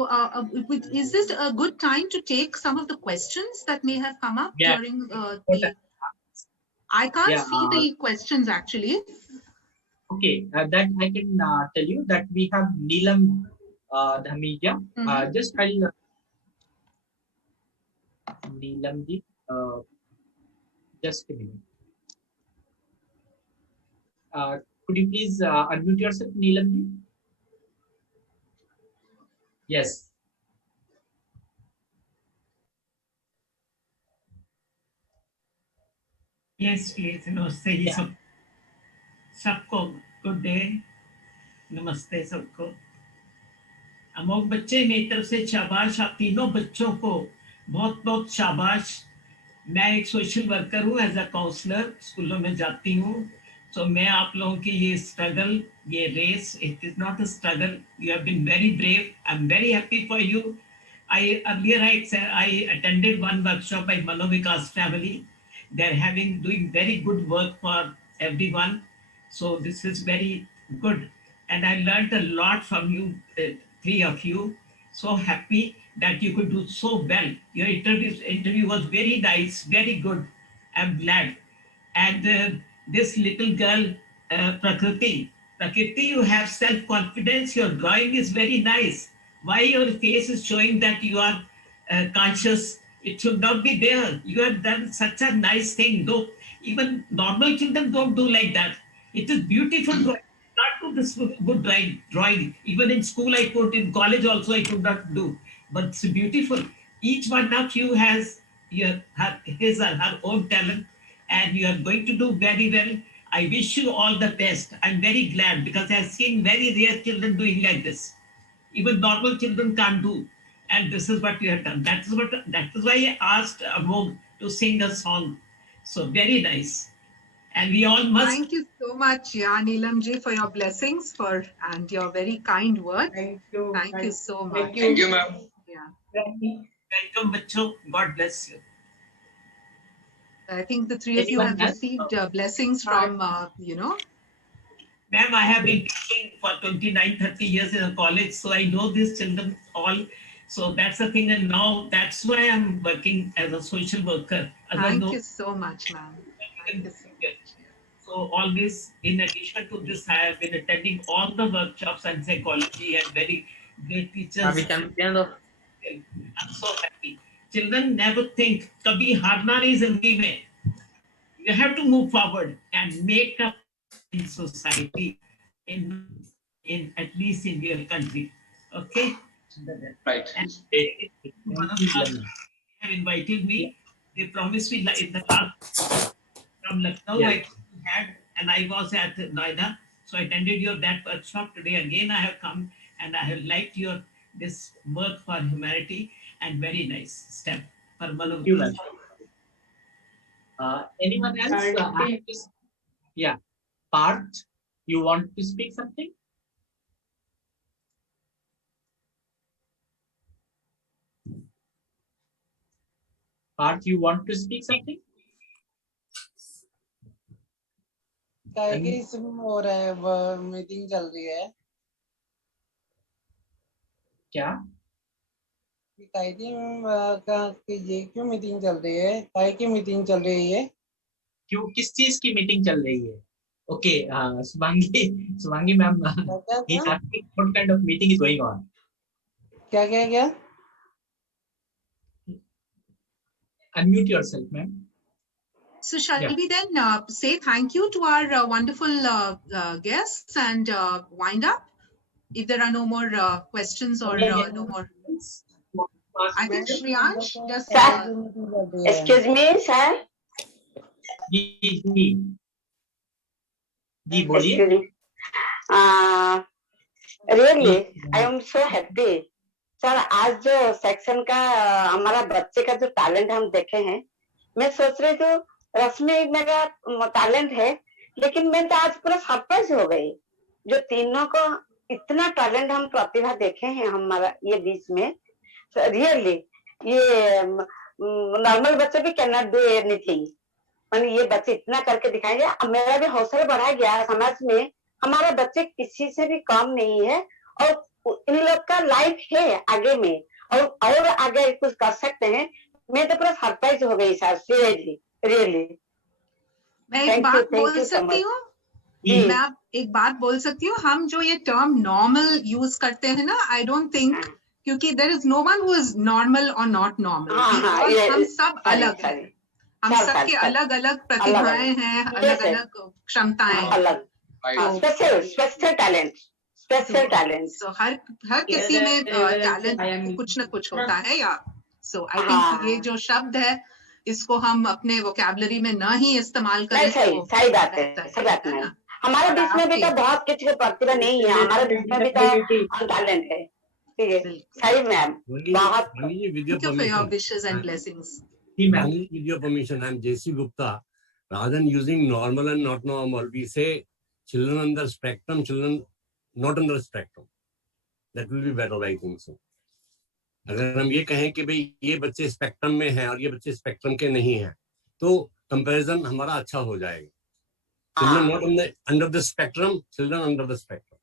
is this a good time to take some of the questions that may have come up during the... I can't see the questions actually. Okay, that I can tell you that we have Neelam Dhamija. Just I'll Neelam ji, just a minute. Could you please unmute yourself, Neelam ji? Yes. Yes, please. Namaste ji सबको good day. नमस्ते सबको. अमोघ बच्चे मेरी तरफ से शाबाश. आप तीनों बच्चों को बहुत बहुत शाबाश. मैं एक सोशल वर्कर हूँ, एज अ काउंसलर स्कूलों में जाती हूँ. तो मैं आप लोगों की ये स्ट्रगल, ये race, it is not a struggle. You have been very brave. I am very happy for you. I attended one workshop by Manovikas family. They're doing very good work for everyone. So this is very good. And I learned a lot from you, three of you. So happy that you could do so well. Your interview was very nice, very good. I'm glad. And this little girl, Prakriti, you have self-confidence. Your drawing is very nice. Why your face is showing that you are conscious? It should not be there. You have done such a nice thing. Though even normal children don't do like that. It is beautiful drawing. Not do this good drawing. Even in school I could, in college also I could not do. But it's beautiful. Each one of you has his or her own talent, and you are going to do very well. I wish you all the best. I'm very glad because I've seen very rare children doing like this. Even normal children can't do. And this is what you have done. That is why I asked Amog to sing a song. So very nice. And we all must... Thank you so much, Neelam ji, for your blessings and your very kind words. Thank you. Thank you so much. Thank you, ma'am. Yeah. Welcome, Bacho. God bless you. I think the three of you have received blessings from, Ma'am, I have been teaching for 29, 30 years in a college, so I know these children all. So that's the thing, and now that's why I'm working as a social worker. Thank you so much, ma'am. So always, in addition to this, I have been attending all the workshops on psychology and very great teachers. I'm so happy. Children never think, kabhi harna nahi zindagi mein. You have to move forward and make up in society, in at least in your country. Okay? Right. And one of them have invited me. They promised me in the last from Lucknow I had, and I was at Noida. So I attended that workshop today. Again, I have come and I have liked this work for humanity, and very nice step for Manu. Anyone else? Yeah. Parth, you want to speak something? Parth, you want to speak something? हो रहा है, meeting चल रही है क्या? ये क्यों meeting चल रही है? काय की मीटिंग चल रही है? क्यों, किस चीज की मीटिंग चल रही है? Okay, Subangi ma'am, he's asking what kind of meeting is going on. क्या? Unmute yourself, ma'am. So shall we then say thank you to our wonderful guests and wind up? If there are no more questions or no more. I think Shriyansh just... Excuse me, sir. Excuse me. Really, I am so happy. Sir, आज जो section का हमारा बच्चे का जो talent हम देखे हैं, मैं सोच रही थी रश्मि मेरा टैलेंट है, लेकिन मैं तो आज पूरा सरप्राइज हो गई जो तीनों को इतना टैलेंट हम प्रतिभा देखे हैं हमारा ये बीच में. रियली ये नॉर्मल बच्चे भी कैन नॉट डू एनीथिंग, मैंने ये बच्चे इतना करके दिखाएंगे. मेरा भी हौसला बढ़ा गया समाज में. हमारे बच्चे किसी से भी कम नहीं है और इन लोग का लाइफ है आगे में, और आगे कुछ कर सकते हैं। मैं तो पूरा सरप्राइज हो गई सर, सीरियसली रियली। मैं एक बात बोल सकती हूँ, मैं आप एक बात बोल सकती हूँ, हम जो ये टर्म नॉर्मल यूज करते हैं ना, आई डोंट थिंक, क्योंकि there is no one who is normal और नॉट नॉर्मल, हम सब अलग हैं, हम सबके अलग अलग प्रतिभाएं हैं, अलग अलग क्षमताएं हैं, स्पेशल टैलेंट, स्पेशल टैलेंट। तो हर किसी में टैलेंट कुछ ना कुछ होता है। या सो आई थिंक ये जो शब्द है इसको हम अपने वोकैबुलरी में ना ही इस्तेमाल करें। सही बात है, सही बात है। हमारे बीच में भी तो बहुत किसी को प्रतिभा नहीं है, हमारे बीच में भी तो टैलेंट है। ठीक है, सही मैम, बहुत। With your permission, I'm JC Gupta. Rather than using normal and not normal, we say children under spectrum, children not under spectrum. That will be better, I think so. अगर हम ये कहें कि भाई ये बच्चे स्पेक्ट्रम में हैं और ये बच्चे स्पेक्ट्रम के नहीं हैं, तो कंपैरिजन हमारा अच्छा हो जाएगा। Children not under the spectrum, children under the spectrum.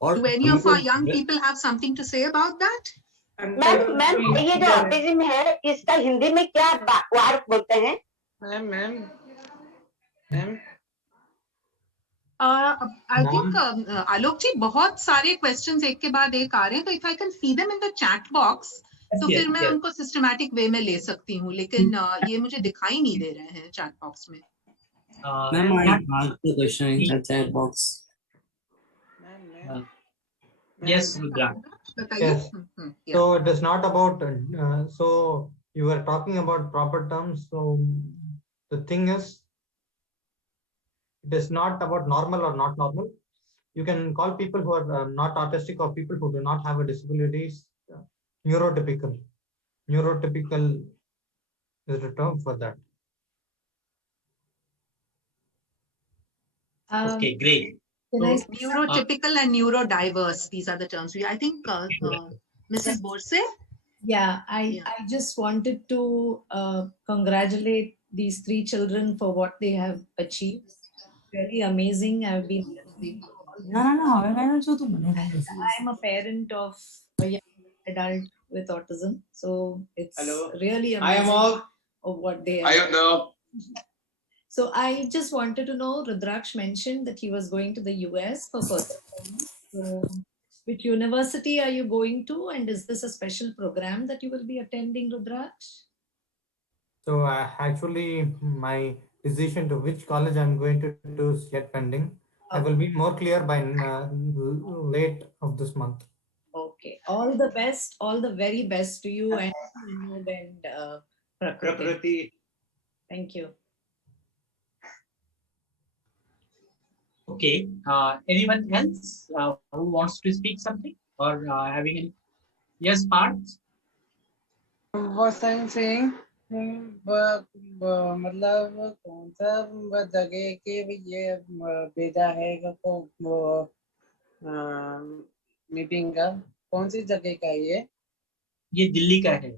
Do any of our young people have something to say about that? Ma'am ये जो ऑटिज्म है इसका हिंदी में क्या वार्ड बोलते हैं? मैम I think आलोक जी बहुत सारे क्वेश्चंस एक के बाद एक आ रहे हैं, तो if I can see them in the chat box तो फिर मैं उनको सिस्टमैटिक वे में ले सकती हूँ, लेकिन ये मुझे दिखाई नहीं दे रहे हैं चैट बॉक्स में। Ma'am, I asked the question in the chat box. Yes, Rudra. Yes. So it is not about, so you were talking about proper terms. So the thing is, it is not about normal or not normal. You can call people who are not autistic or people who do not have a disability neurotypical. Neurotypical is the term for that. Okay, great. Neurotypical and neurodiverse, these are the terms. I think Mrs. Borse? Yeah, I just wanted to congratulate these 3 children for what they have achieved. Very amazing. I've been I'm a parent of a young adult with autism, so it's really amazing of what they are. So I just wanted to know, Rudraksh mentioned that he was going to the US for further studies. So which university are you going to, and is this a special program that you will be attending, Rudraksh? So actually my decision to which college I'm going to do is yet pending. I will be more clear by late of this month. Okay, all the best, all the very best to you and Prakriti. Thank you. Okay, anyone else who wants to speak something or having any? Yes, Parth? Was I'm saying, मतलब कौन सा जगह के ये भेजा है को meeting का, कौन सी जगह का ये दिल्ली का है।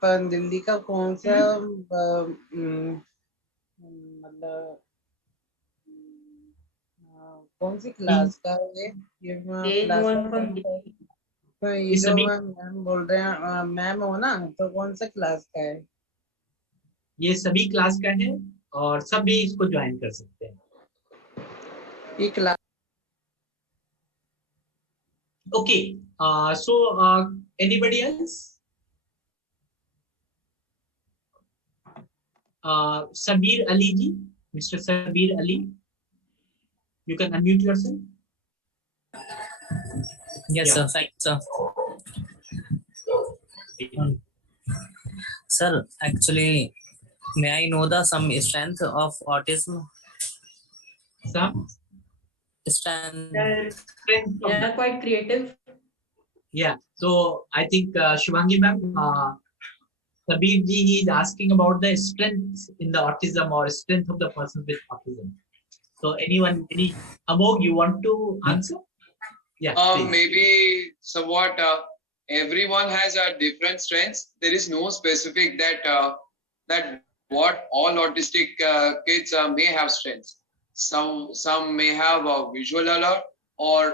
पर दिल्ली का कौन सा मतलब कौन सी क्लास का ये क्लास तो ये जो मैम बोल रहे हैं मैम हो ना, तो कौन सा क्लास का है? ये सभी क्लास का है और सभी इसको ज्वाइन कर सकते हैं। ये class okay, so anybody else? Sabir Ali ji, Mr. Sabir Ali, you can unmute yourself. Yes, sir. Thank you, sir. Sir, actually, may I know some strength of autism? Some strength. They are quite creative. Yeah. So I think Shubhangi ma'am, Sabir ji is asking about the strength in the autism or strength of the person with autism. So anyone, Amog, you want to answer? Yeah. Maybe somewhat. Everyone has a different strengths. There is no specific that what all autistic kids may have strengths. Some may have a visual alert, or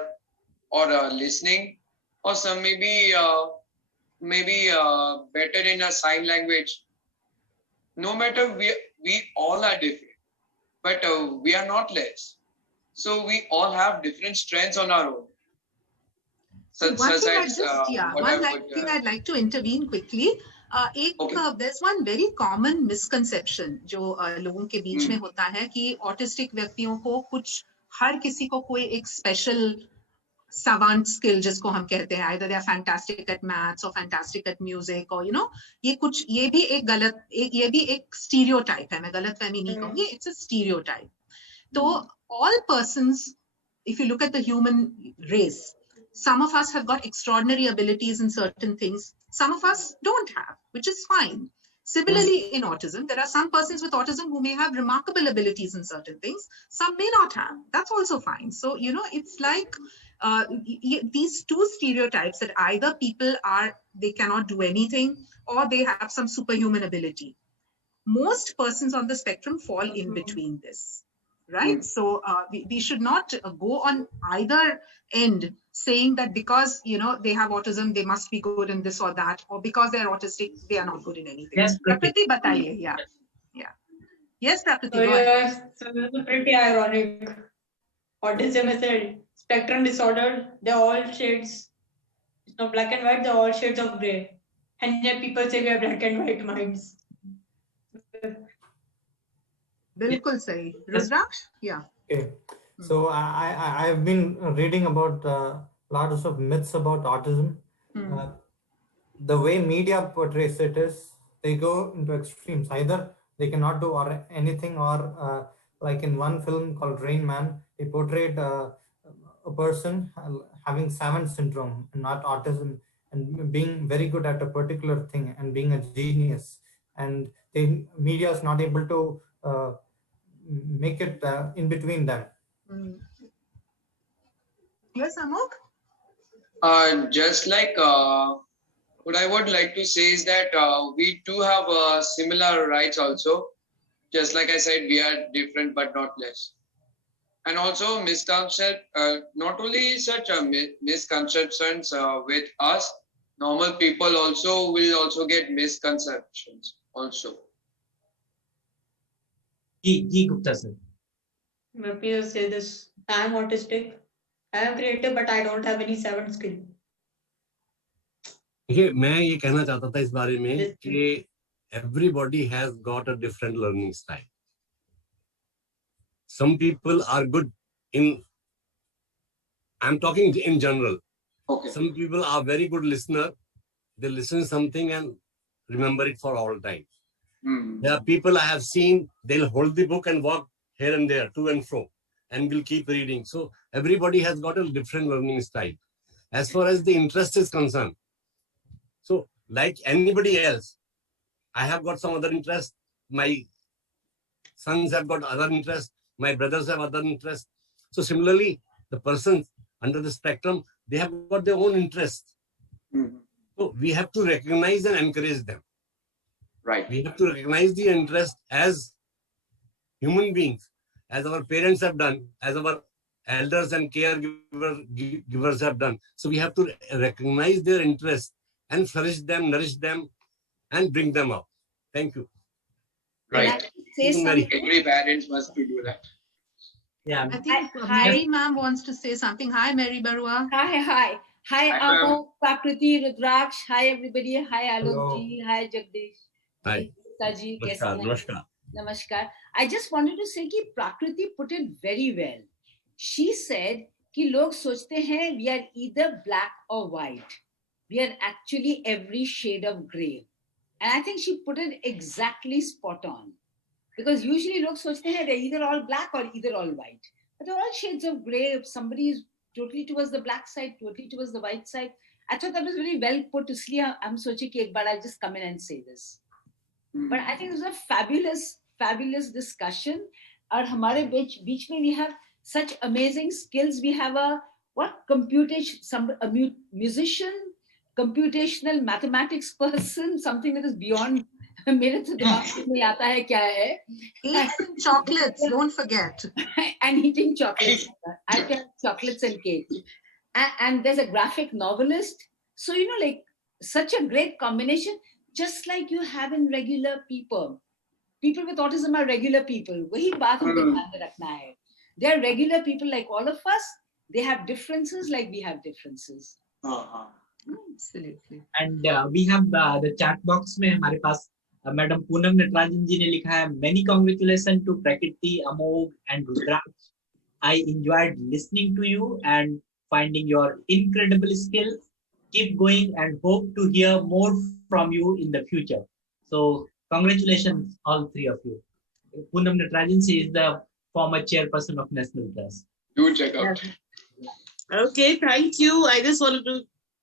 or listening, or some maybe better in a sign language. No matter, we all are different, but we are not less. So we all have different strengths on our own. So one thing I'd like to intervene quickly. There's one very common misconception जो लोगों के बीच में होता है कि autistic व्यक्तियों को कुछ हर किसी को कोई एक स्पेशल savant skill जिसको हम कहते हैं, either they are fantastic at maths or fantastic at music, or ये भी एक stereotype है, मैं गलतफहमी नहीं कहूँगी, it's a stereotype. So all persons, if you look at the human race, some of us have got extraordinary abilities in certain things, some of us don't have, which is fine. Similarly, in autism, there are some persons with autism who may have remarkable abilities in certain things, some may not have. That's also fine. So, it's like these two stereotypes that either people they cannot do anything or they have some superhuman ability. Most persons on the spectrum fall in between this, right? So we should not go on either end saying that because, they have autism, they must be good in this or that, or because they're autistic, they are not good in anything. Yes, Prakriti, bataiye. Yeah. Yes, Prakriti. So this is pretty ironic. Autism is a spectrum disorder. They're all shades. It's not black and white. They're all shades of gray. And yet people say we have black and white minds. Bilkul sahi. Rudraksh? Yeah. Okay. So I've been reading about lots of myths about autism. The way media portrays it is they go into extremes. Either they cannot do anything, or like in one film called Rain Man, he portrayed a person having Savant syndrome and not autism, and being very good at a particular thing and being a genius. And the media is not able to make it in between them. Yes, Amok? Just like what I would like to say is that we do have similar rights also. Just like I said, we are different but not less. And also not only such misconceptions with us, normal people also will also get misconceptions also. G. Gupta sir. Maybe say this. I am autistic. I am creative, but I don't have any savant skill. देखिए, मैं ये कहना चाहता था इस बारे में कि everybody has got a different learning style. Some people are good in, I'm talking in general. Okay. Some people are very good listener. They listen something and remember it for all time. There are people I have seen, they'll hold the book and walk here and there, to and fro, and will keep reading. So everybody has got a different learning style. As far as the interest is concerned, so like anybody else, I have got some other interest. My sons have got other interest. My brothers have other interest. So similarly, the persons under the spectrum, they have got their own interest. So we have to recognize and encourage them. Right. We have to recognize the interest as human beings, as our parents have done, as our elders and caregivers have done. So we have to recognize their interest and flourish them, nourish them, and bring them up. Thank you. Right. Every parent must do that. Yeah. I think Mary ma'am wants to say something. Hi, Mary Barua. Hi, Amok, Prakriti, Rudraksh. Hi, everybody. Hi, Alok ji. Hi, Jagdish. Hi. Namaskar. Namaskar. I just wanted to say that Prakriti put it very well. She said कि लोग सोचते हैं we are either black or white. We are actually every shade of grey. And I think she put it exactly spot on. Because usually लोग सोचते हैं they're either all black or either all white. But they're all shades of grey. If somebody is totally towards the black side, totally towards the white side. I thought that was very well put. इसलिए I'm सोची कि एक बार I'll just come in and say this. But I think it was a fabulous discussion. और हमारे बीच में we have such amazing skills. We have a musician, computational mathematics person, something that is beyond. मेरे तो दिमाग में आता है क्या है? Eating chocolates, don't forget. And eating chocolates. I have chocolates and cake. and there's a graphic novelist. So, you know, like such a great combination, just like you have in regular people. People with autism are regular people. वही बात हमको ध्यान में रखना है. They are regular people like all of us. They have differences like we have differences. Absolutely. And we have the chat box में हमारे पास madam Poonam Natarajan जी ने लिखा है, many congratulations to Prakriti, Amog and Rudraksh. I enjoyed listening to you and finding your incredible skills. Keep going and hope to hear more from you in the future. So congratulations all three of you. Poonam Natarajan is the former chairperson of National Trust. Do check out. Okay, thank you.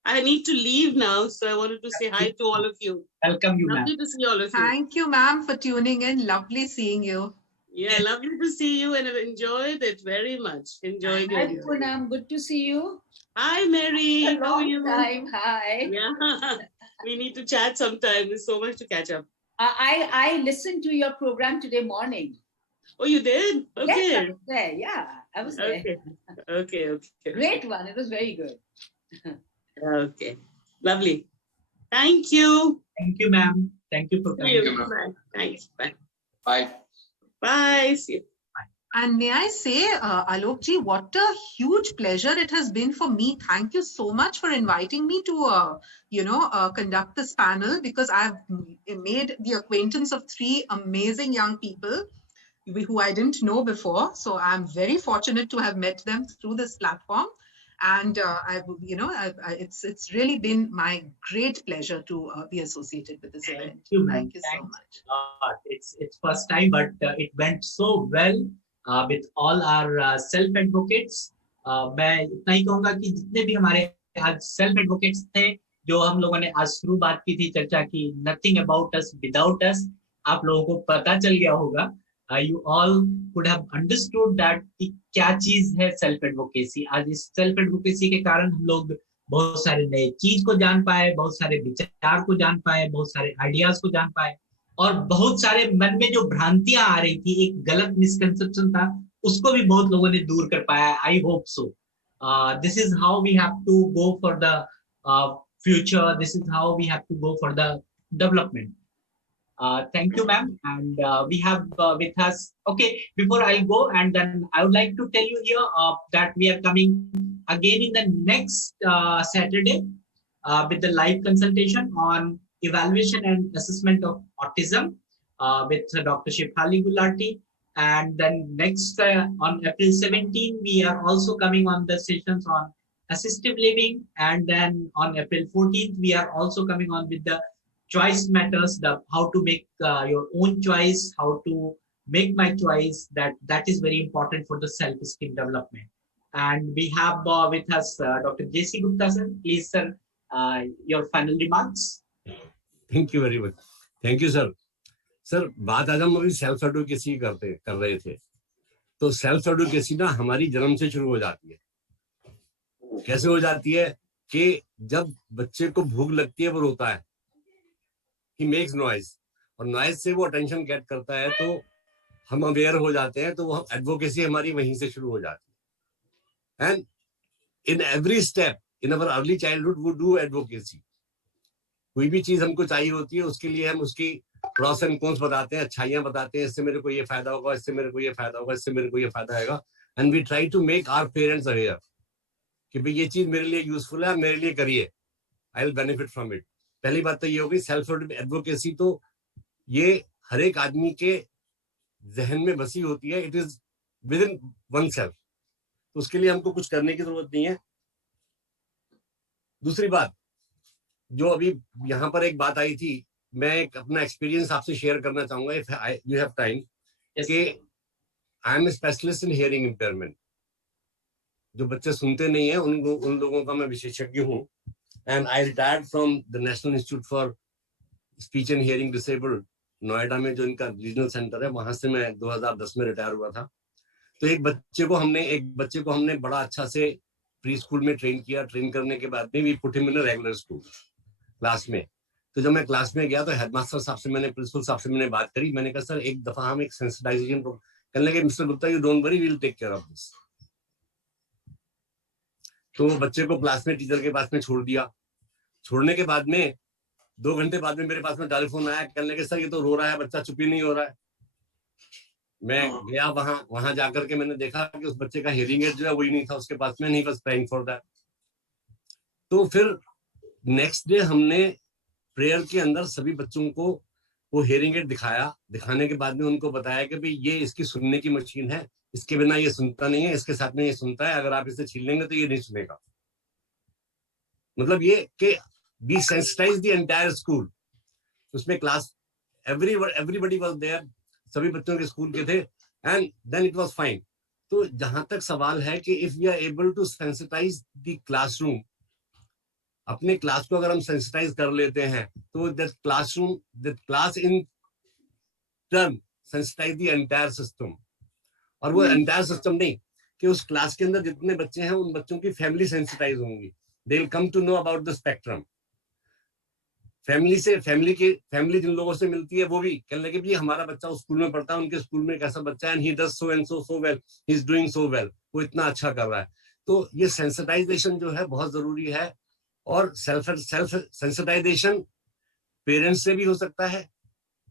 I need to leave now, so I wanted to say hi to all of you. Welcome you, ma'am. Lovely to see all of you. Thank you, ma'am, for tuning in. Lovely seeing you. Yeah, lovely to see you, and I've enjoyed it very much. Enjoyed Hi, it. Poonam. Good to see you. Hi, Mary. How are you? Time. Hi. Yeah, we need to chat sometime. There's so much to catch up. I listened to your program today morning. Oh, you did? Okay. Yes, I was there. Yeah, I was there. Okay. Great one. It was very good. Okay. Lovely. Thank you. Thank you, ma'am. Thank you for coming. Thanks. Bye. Bye. Bye. See you. And may I say, Alok ji, what a huge pleasure it has been for me. Thank you so much for inviting me to, conduct this panel, because I've made the acquaintance of 3 amazing young people who I didn't know before. So I'm very fortunate to have met them through this platform. And it's really been my great pleasure to be associated with this event. Thank you so much. It's first time, but it went so well with all our self advocates. मैं इतना ही कहूँगा कि जितने भी हमारे आज self advocates थे, जो हम लोगों ने आज शुरू बात की थी, चर्चा की, nothing about us without us, आप लोगों को पता चल गया होगा. You all could have understood that कि क्या चीज है सेल्फ एडवोकेसी. आज इस सेल्फ एडवोकेसी के कारण हम लोग बहुत सारे नए चीज को जान पाए, बहुत सारे विचार को जान पाए, बहुत सारे आइडियाज को जान पाए, और बहुत सारे मन में जो भ्रांतियां आ रही थी, एक गलत मिसकंसेप्शन था, उसको भी बहुत लोगों ने दूर कर पाया. I hope so. This is how we have to go for the future. This is how we have to go for the development. Thank you, ma'am. And we have with us, okay, before I'll go, and then I would like to tell you here that we are coming again in the next Saturday with the live consultation on evaluation and assessment of autism with Dr. Shefali Gulati. And then next on April 17, we are also coming on the sessions on assistive living. And then on April 14th, we are also coming on with the choice matters, the how to make your own choice, how to make my choice. That is very important for the self-esteem development. And we have with us Dr. J.C. Gupta sir. Please, sir, your final remarks. Thank you very much. Thank you, sir. Sir, बात आज हम अभी self advocacy कर रहे थे, तो self advocacy ना हमारी जन्म से शुरू हो जाती है. कैसे हो जाती है कि जब बच्चे को भूख लगती है, वो रोता है, he makes noise, और नॉइज से वो अटेंशन गेट करता है, तो हम अवेयर हो जाते हैं, तो वो एडवोकेसी हमारी वहीं से शुरू हो जाती है. And in every step in our early childhood वो डू एडवोकेसी. कोई भी चीज हमको चाहिए होती है, उसके लिए हम उसकी प्रॉस एंड कॉन्स बताते हैं, अच्छाइयां बताते हैं, इससे मेरे को ये फायदा होगा, इससे मेरे को ये फायदा होगा, इससे मेरे को ये फायदा आएगा. And we try to make our parents aware कि भाई ये चीज मेरे लिए यूजफुल है, मेरे लिए करिए, I will benefit from it. पहली बात तो ये होगी सेल्फ एडवोकेसी, तो ये हर एक आदमी के जहन में बसी होती है. It is with in one self, तो उसके लिए हमको कुछ करने की जरूरत नहीं है. दूसरी बात, जो अभी यहाँ पर एक बात आई थी, मैं एक अपना एक्सपीरियंस आपसे शेयर करना चाहूंगा, इफ यू हैव टाइम, कि I am specialist in hearing impairment. जो बच्चे सुनते नहीं है उन लोगों का मैं विशेषज्ञ हूँ. And I retired from the national institute for speech and hearing disabled, Noida में जो इनका रीजनल सेंटर है, वहां से मैं 2010 में रिटायर हुआ था. तो एक बच्चे को हमने बड़ा अच्छा से प्री स्कूल में ट्रेन किया. ट्रेन करने के बाद में we put him in a regular school class में. तो जब मैं क्लास में गया तो हेडमास्टर साहब से प्रिंसिपल साहब से मैंने बात करी. मैंने कहा सर एक दफा हम एक सेंसिटाइजेशन कहने लगे, mister Gupta you don't worry, we will take care of this. तो बच्चे को क्लास में टीचर के पास में छोड़ दिया। छोड़ने के बाद में 2 घंटे बाद में मेरे पास में टेलीफोन आया, कहने लगे सर ये तो रो रहा है, बच्चा चुप ही नहीं हो रहा है। मैं गया वहां जाकर के मैंने देखा कि उस बच्चे का हियरिंग एड जो है वही नहीं था उसके पास में, नहीं वाज प्रेइंग फॉर दैट। तो फिर नेक्स्ट डे हमने प्रेयर के अंदर सभी बच्चों को वो हियरिंग एड दिखाया। दिखाने के बाद में उनको बताया कि भाई ये इसकी सुनने की मशीन है, इसके बिना ये सुनता नहीं है, इसके साथ में ये सुनता है, अगर आप इसे छीन लेंगे तो ये नहीं सुनेगा। मतलब ये कि be sensitise the entire school. उसमें क्लास एवरीबॉडी वाज देयर, सभी बच्चों के स्कूल के थे, and then it was fine. तो जहां तक सवाल है कि if we are able to sensitise the classroom, अपने क्लास को अगर हम सेंसिटाइज कर लेते हैं तो that class in turn sensitise the entire system. और वो एंटायर सिस्टम नहीं कि उस क्लास के अंदर जितने बच्चे हैं उन बच्चों की फैमिली सेंसिटाइज होंगी, they will come to know about the spectrum. Family जिन लोगों से मिलती है वो भी कहने लगे भी हमारा बच्चा उस स्कूल में पढ़ता है, उनके स्कूल में एक ऐसा बच्चा है and he does so and so well, he is doing so well, वो इतना अच्छा कर रहा है। तो ये सेंसिटाइजेशन जो है बहुत जरूरी है। और सेल्फ सेंसिटाइजेशन पेरेंट्स से भी हो सकता है।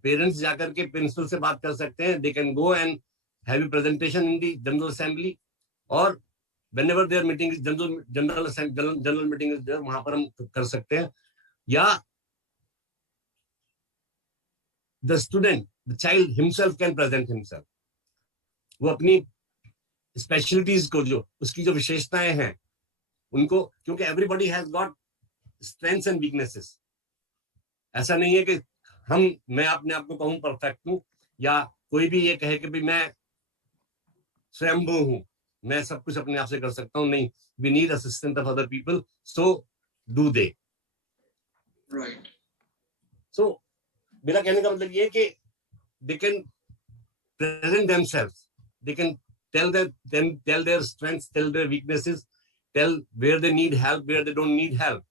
पेरेंट्स जाकर के प्रिंसिपल से बात कर सकते हैं, they can go and have a presentation in the general assembly, और whenever there meeting is general meeting is there, वहां पर हम कर सकते हैं। या the student, the child himself can present himself. वो अपनी स्पेशलिटीज को, जो उसकी जो विशेषताएं हैं उनको, क्योंकि everybody has got strengths and weaknesses. ऐसा नहीं है कि मैं अपने आप को कहूं परफेक्ट हूं, या कोई भी ये कहे कि भाई मैं स्वयंभू हूं, मैं सब कुछ अपने आप से कर सकता हूं। नहीं, we need assistance of other people, so do they. Right. So मेरा कहने का मतलब ये है कि they can present themselves, they can tell their strengths, tell their weaknesses, tell where they need help, where they don't need help.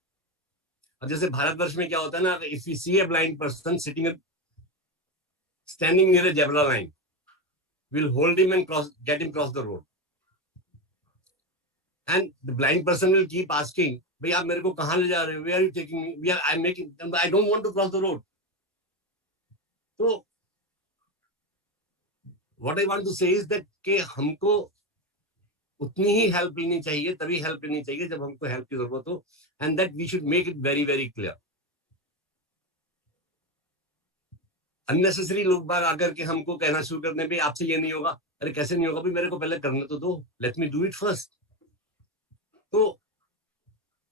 अब जैसे भारतवर्ष में क्या होता है ना, if we see a blind person standing near a zebra line, we'll hold him and get him cross the road, and the blind person will keep asking, भाई आप मेरे को कहाँ ले जा रहे हो, where are you taking me, I don't want to cross the road. तो what I want to say is that कि हमको उतनी ही हेल्प लेनी चाहिए, तभी हेल्प लेनी चाहिए जब हमको हेल्प की जरूरत हो, and that we should make it very very clear. Unnecessary लोग बाग आकर के हमको कहना शुरू कर दें, भाई आपसे ये नहीं होगा, अरे कैसे नहीं होगा, भाई मेरे को पहले करने तो दो, let me do it first. तो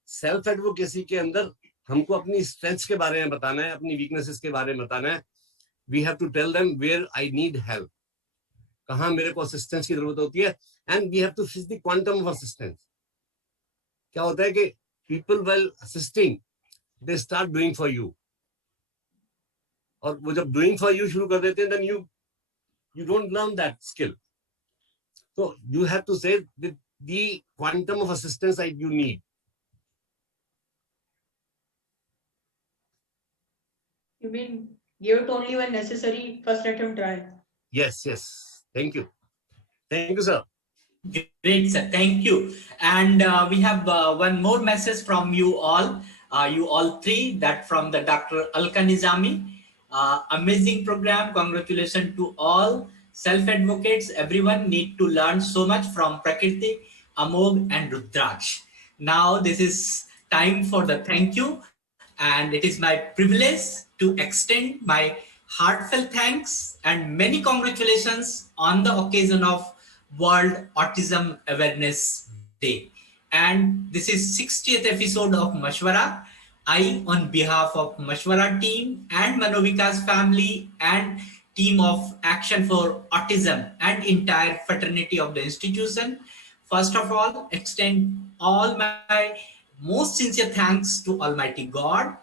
सेल्फ एडवोकेसी के अंदर हमको अपनी स्ट्रेंथ्स के बारे में बताना है, अपनी वीकनेसेस के बारे में बताना है. We have to tell them where I need help, कहाँ मेरे को असिस्टेंस की जरूरत होती है, and we have to fix the quantum of assistance. क्या होता है कि people while assisting they start doing for you, और वो जब doing for you शुरू कर देते हैं, then you don't learn that skill. So you have to say the quantum of assistance that you need. You mean give it only when necessary, first let him try. Yes. Thank you, sir. Great, sir. Thank you. And we have one more message from you all three, that from the Dr. Alka Nizami. Amazing program. Congratulations to all self-advocates. Everyone need to learn so much from Prakriti, Amog and Rudraksh. Now this is time for the thank you. And it is my privilege to extend my heartfelt thanks and many congratulations on the occasion of World Autism Awareness Day. And this is 60th episode of Mashwara. I, on behalf of Mashwara team and Manovikas family and team of Action for Autism and entire fraternity of the institution, first of all, extend all my most sincere thanks to Almighty God.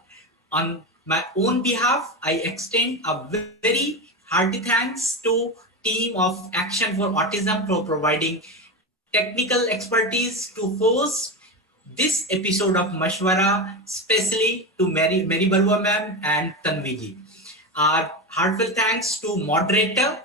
On my own behalf, I extend a very hearty thanks to team of Action for Autism for providing technical expertise to host this episode of Mashwara, especially to Mary Barua ma'am and Tanvi ji. Our heartfelt thanks to moderator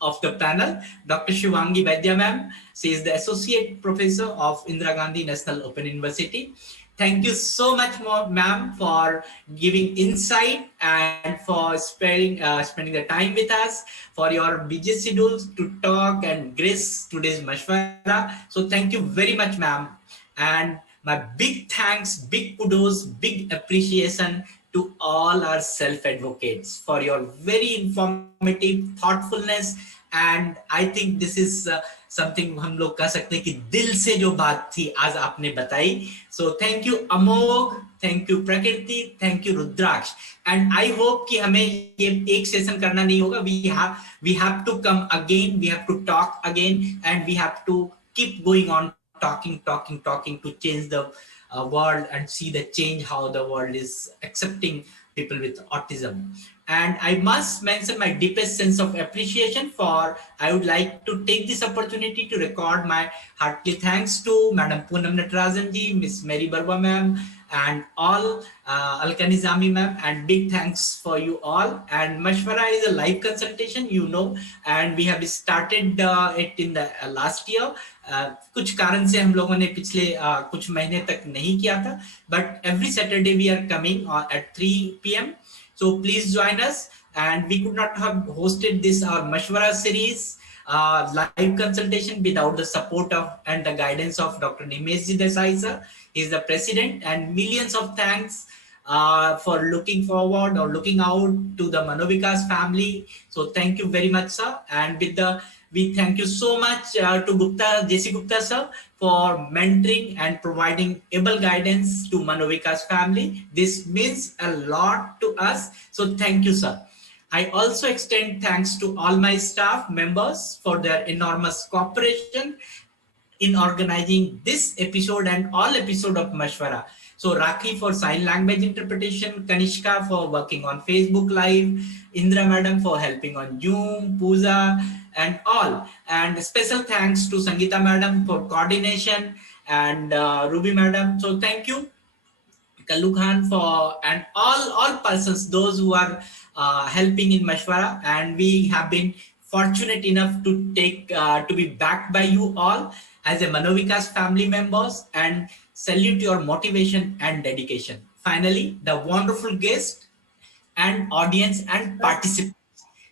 of the panel, Dr. Shivangi Vaidya ma'am. She is the Associate Professor of Indira Gandhi National Open University. Thank you so much, ma'am, for giving insight and for spending the time with us, for your busy schedules to talk and grace today's Mashwara. So thank you very much, ma'am. And my big thanks, big kudos, big appreciation to all our self-advocates for your very informative thoughtfulness. And I think this is something हम लोग कह सकते हैं कि दिल से जो बात थी आज आपने बताई. So thank you Amogh, thank you प्रकृति, thank you rudraksha. And I hope कि हमें ये एक सेशन करना नहीं होगा. We have to come again, we have to talk again, and we have to keep going on talking to change the world and see the change how the world is accepting people with autism. And I must mention my deepest sense of appreciation for, I would like to take this opportunity to record my heartily thanks to Madam Poonam Natarajan ji, Miss Mary Barwa ma'am, and all Alka Nizami ma'am, and big thanks for you all. And Mashwara is a live consultation, you know, and we have started it in the last year. कुछ कारण से हम लोगों ने पिछले कुछ महीने तक नहीं किया था, but every Saturday we are coming at 3 p.m. So please join us. And we could not have hosted this our Mashwara series live consultation without the support of and the guidance of Dr. Nimesh Desai sir. He is the president, and millions of thanks for looking forward or looking out to the Manovikas family. So thank you very much, sir. And we thank you so much to JC Gupta sir for mentoring and providing able guidance to Manovikas family. This means a lot to us. So thank you, sir. I also extend thanks to all my staff members for their enormous cooperation in organizing this episode and all episode of Mashwara. So Rakhi for sign language interpretation, Kanishka for working on Facebook Live, Indra madam for helping on Zoom, Pooja, and all. And special thanks to Sangeeta madam for coordination, and Ruby madam. So thank you, Kallu Khan for, and all persons, those who are helping in Mashwara. And we have been fortunate enough to be backed by you all as a Manovikas family members, and salute your motivation and dedication. Finally, the wonderful guest and audience and participants.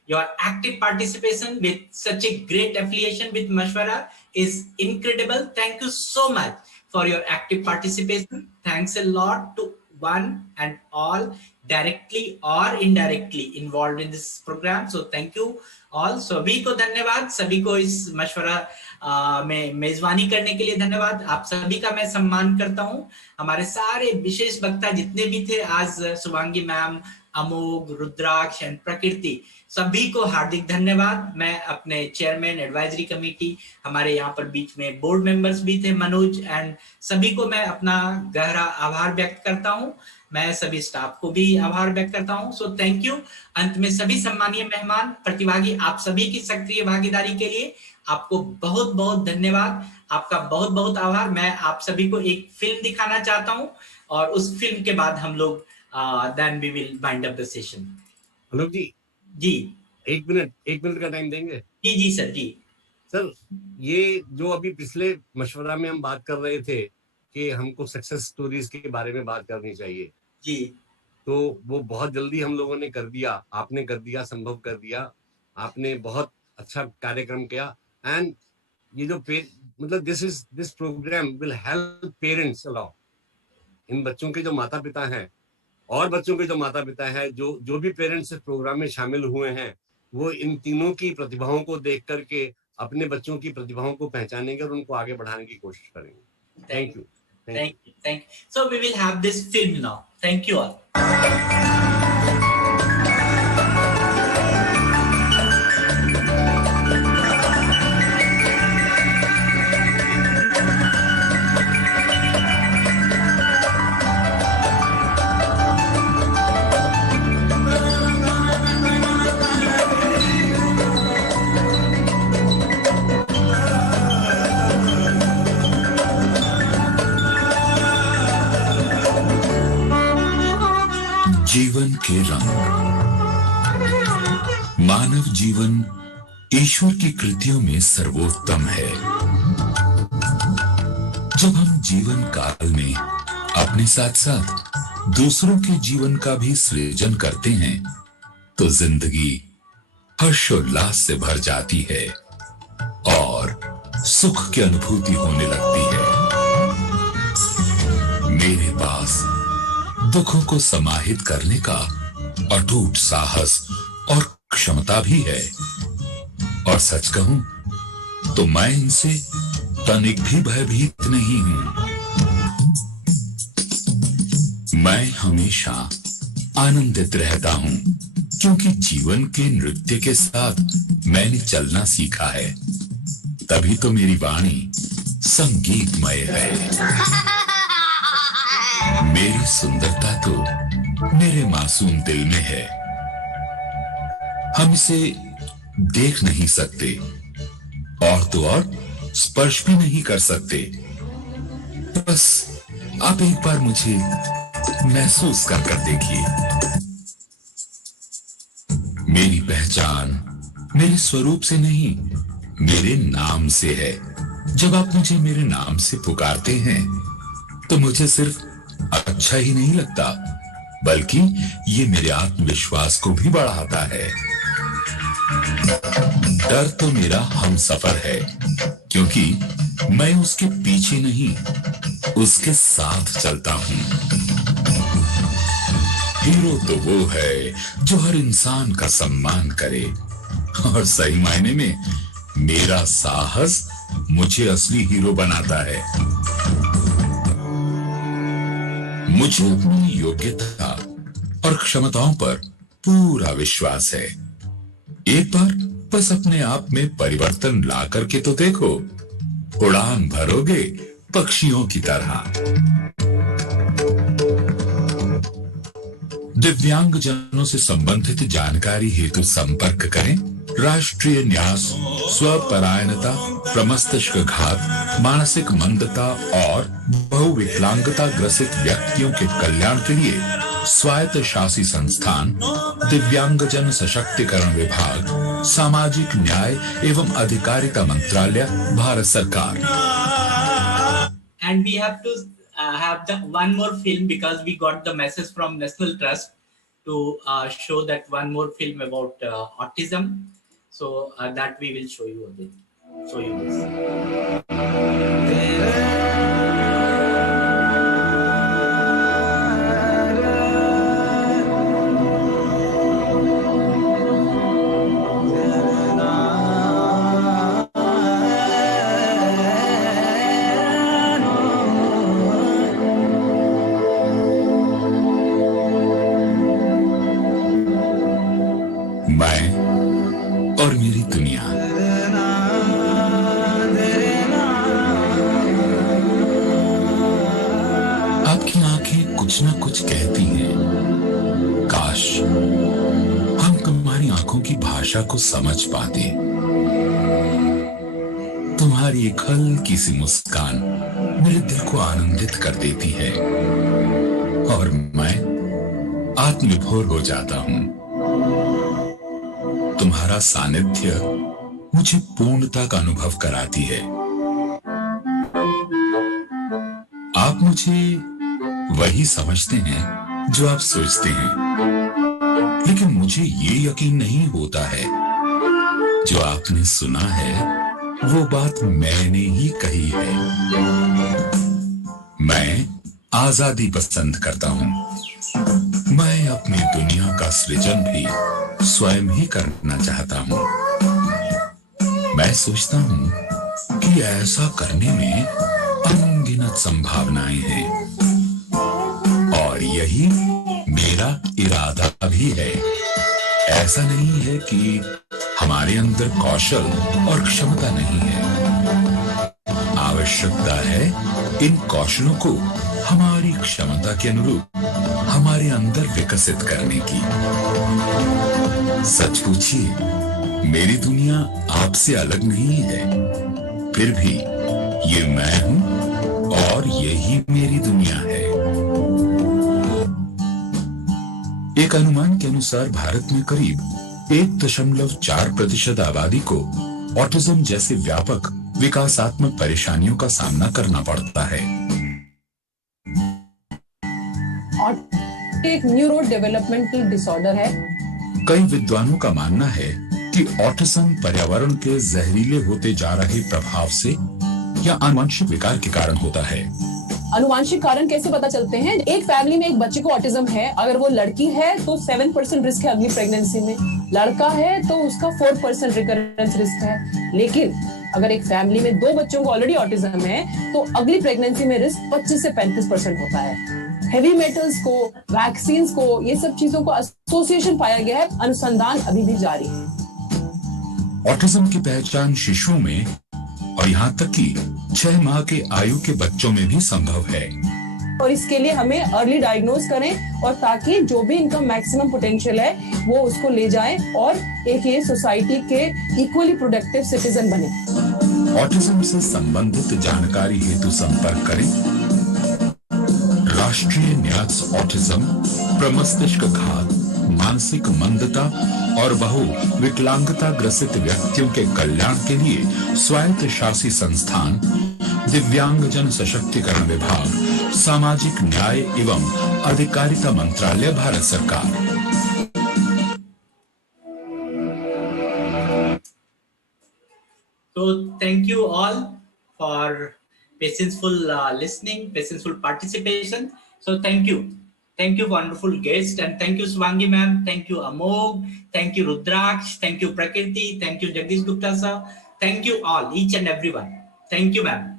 Your active participation with such a great affiliation with Mashwara is incredible. Thank you so much for your active participation. Thanks a lot to one and all directly or indirectly involved in this program. So thank you all. सभी को धन्यवाद, सभी को इस मशवरा में मेजबानी करने के लिए धन्यवाद. आप सभी का मैं सम्मान करता हूं. हमारे सारे विशेष वक्ता जितने भी थे आज, शुभांगी मैम, अमोघ, रुद्राक्ष एंड प्रकृति, सभी को हार्दिक धन्यवाद. मैं अपने चेयरमैन एडवाइजरी कमेटी, हमारे यहाँ पर बीच में बोर्ड मेंबर्स भी थे मनोज, एंड सभी को मैं अपना गहरा आभार व्यक्त करता हूँ. मैं सभी स्टाफ को भी आभार व्यक्त करता हूँ. So thank you. अंत में सभी सम्मानीय मेहमान प्रतिभागी, आप सभी की सक्रिय भागीदारी के लिए आपको बहुत बहुत धन्यवाद. आपका बहुत बहुत आभार. मैं आप सभी को एक फिल्म दिखाना चाहता हूँ, और उस फिल्म के बाद हम लोग then we will wind up the session. Anup जी, एक मिनट का टाइम देंगे? जी सर. जी सर, ये जो अभी पिछले मशवरा में हम बात कर रहे थे कि हमको सक्सेस स्टोरीज के बारे में बात करनी चाहिए जी, तो वो बहुत जल्दी हम लोगों ने कर दिया. आपने कर दिया, संभव कर दिया. आपने बहुत अच्छा कार्यक्रम किया. एंड ये जो मतलब this program will help parents a lot. इन बच्चों के जो माता पिता हैं और बच्चों के जो माता पिता हैं, जो भी पेरेंट्स इस प्रोग्राम में शामिल हुए हैं, वो इन तीनों की प्रतिभाओं को देख करके अपने बच्चों की प्रतिभाओं को पहचानेंगे और उनको आगे बढ़ाने की कोशिश करेंगे. Thank you. Thank you. So we will have this film now. Thank you all. जीवन के रंग. मानव जीवन ईश्वर की कृतियों में सर्वोत्तम है। जब हम जीवन काल में अपने साथ साथ दूसरों के जीवन का भी सृजन करते हैं तो जिंदगी हर्षोल्लास से भर जाती है और सुख की अनुभूति होने लगती है। मेरे पास दुखों को समाहित करने का अटूट साहस और क्षमता भी है और सच कहूं तो मैं इनसे तनिक भी भयभीत नहीं हूं। मैं हमेशा आनंदित रहता हूं क्योंकि जीवन के नृत्य के साथ मैंने चलना सीखा है, तभी तो मेरी वाणी संगीतमय है। मेरी सुंदरता तो मेरे मासूम दिल में है। हम इसे देख नहीं सकते और तो और स्पर्श भी नहीं कर सकते। बस आप एक बार मुझे महसूस कर देखिए। मेरी पहचान मेरे स्वरूप से नहीं, मेरे नाम से है। जब आप मुझे मेरे नाम से पुकारते हैं तो मुझे सिर्फ अच्छा ही नहीं लगता, बल्कि ये मेरे आत्मविश्वास को भी बढ़ाता है। डर तो मेरा हमसफर है क्योंकि मैं उसके पीछे नहीं, उसके साथ चलता हूं। हीरो तो वो है जो हर इंसान का सम्मान करे और सही मायने में मेरा साहस मुझे असली हीरो बनाता है। मुझे अपनी योग्यता और क्षमताओं पर पूरा विश्वास है। एक बार बस अपने आप में परिवर्तन ला करके तो देखो, उड़ान भरोगे पक्षियों की तरह। दिव्यांग जनों से संबंधित जानकारी हेतु संपर्क करें राष्ट्रीय न्यास स्वपरायणता, प्रमस्तिष्कघात, मानसिक मंदता और बहुविकलांगता ग्रसित व्यक्तियों के कल्याण के लिए स्वायत्त शासी संस्थान, दिव्यांगजन सशक्तिकरण विभाग, सामाजिक न्याय एवं अधिकारिता मंत्रालय, भारत सरकार। And we have to have the one more film because we got the message from National Trust to show that one more film about autism. So that we will show you a bit. Show you this. और मेरी दुनिया। आपकी आंखें कुछ ना कुछ कहती हैं। काश हम तुम्हारी आंखों की भाषा को समझ पाते। तुम्हारी एक हल्की सी मुस्कान मेरे दिल को आनंदित कर देती है और मैं आत्मविभोर हो जाता हूं। तुम्हारा सानिध्य मुझे पूर्णता का अनुभव कराती है। आप मुझे वही समझते हैं जो आप सोचते हैं, लेकिन मुझे ये यकीन नहीं होता है जो आपने सुना है वो बात मैंने ही कही है। मैं आजादी पसंद करता हूं। मैं अपनी दुनिया का सृजन भी स्वयं ही करना चाहता हूं। मैं सोचता हूं कि ऐसा करने में अनगिनत संभावनाएं हैं और यही मेरा इरादा भी है। ऐसा नहीं है कि हमारे अंदर कौशल और क्षमता नहीं है। आवश्यकता है इन कौशलों को हमारी क्षमता के अनुरूप हमारे अंदर विकसित करने की। सच पूछिए, मेरी दुनिया आपसे अलग नहीं है, फिर भी ये मैं हूं और यही मेरी दुनिया है। एक अनुमान के अनुसार भारत में करीब 1.4% आबादी को ऑटिज्म जैसे व्यापक विकासात्मक परेशानियों का सामना करना पड़ता है। एक न्यूरो डेवलपमेंटल डिसऑर्डर है। कई विद्वानों का मानना है कि ऑटिज्म पर्यावरण के जहरीले होते जा रहे प्रभाव से या आनुवंशिक विकार के कारण होता है। आनुवंशिक कारण कैसे पता चलते हैं? एक फैमिली में एक बच्चे को ऑटिज्म है, अगर वो लड़की है तो 7% रिस्क है अगली प्रेगनेंसी में, लड़का है तो उसका 4% रिकरेंस रिस्क है। लेकिन अगर एक फैमिली में 2 बच्चों को ऑलरेडी ऑटिज्म है तो अगली प्रेगनेंसी में रिस्क 25 से 35% होता है। हेवी मेटल्स को, वैक्सीन को, ये सब चीजों को एसोसिएशन पाया गया है, अनुसंधान अभी भी जारी है। ऑटिज्म की पहचान शिशुओं में और यहाँ तक कि 6 माह के आयु के बच्चों में भी संभव है। और इसके लिए हमें अर्ली डायग्नोज करें और ताकि जो भी इनका मैक्सिमम पोटेंशियल है वो उसको ले जाएं और एक ये सोसाइटी के इक्वली प्रोडक्टिव सिटीजन बने। ऑटिज्म से संबंधित जानकारी हेतु संपर्क करें राष्ट्रीय न्यास ऑटिज्म, प्रमस्तिष्क घात, मानसिक मंदता और बहु विकलांगता ग्रसित व्यक्तियों के कल्याण के लिए स्वायत्त शासी संस्थान, दिव्यांगजन सशक्तिकरण विभाग, सामाजिक न्याय एवं अधिकारिता मंत्रालय, भारत सरकार। So thank you all for patientful listening, patientful participation. So thank you wonderful guest, and thank you Swangi ma'am, thank you Amog, thank you Rudraksh, thank you Prakriti, thank you Jagdish Gupta sir, thank you all, each and everyone. Thank you ma'am.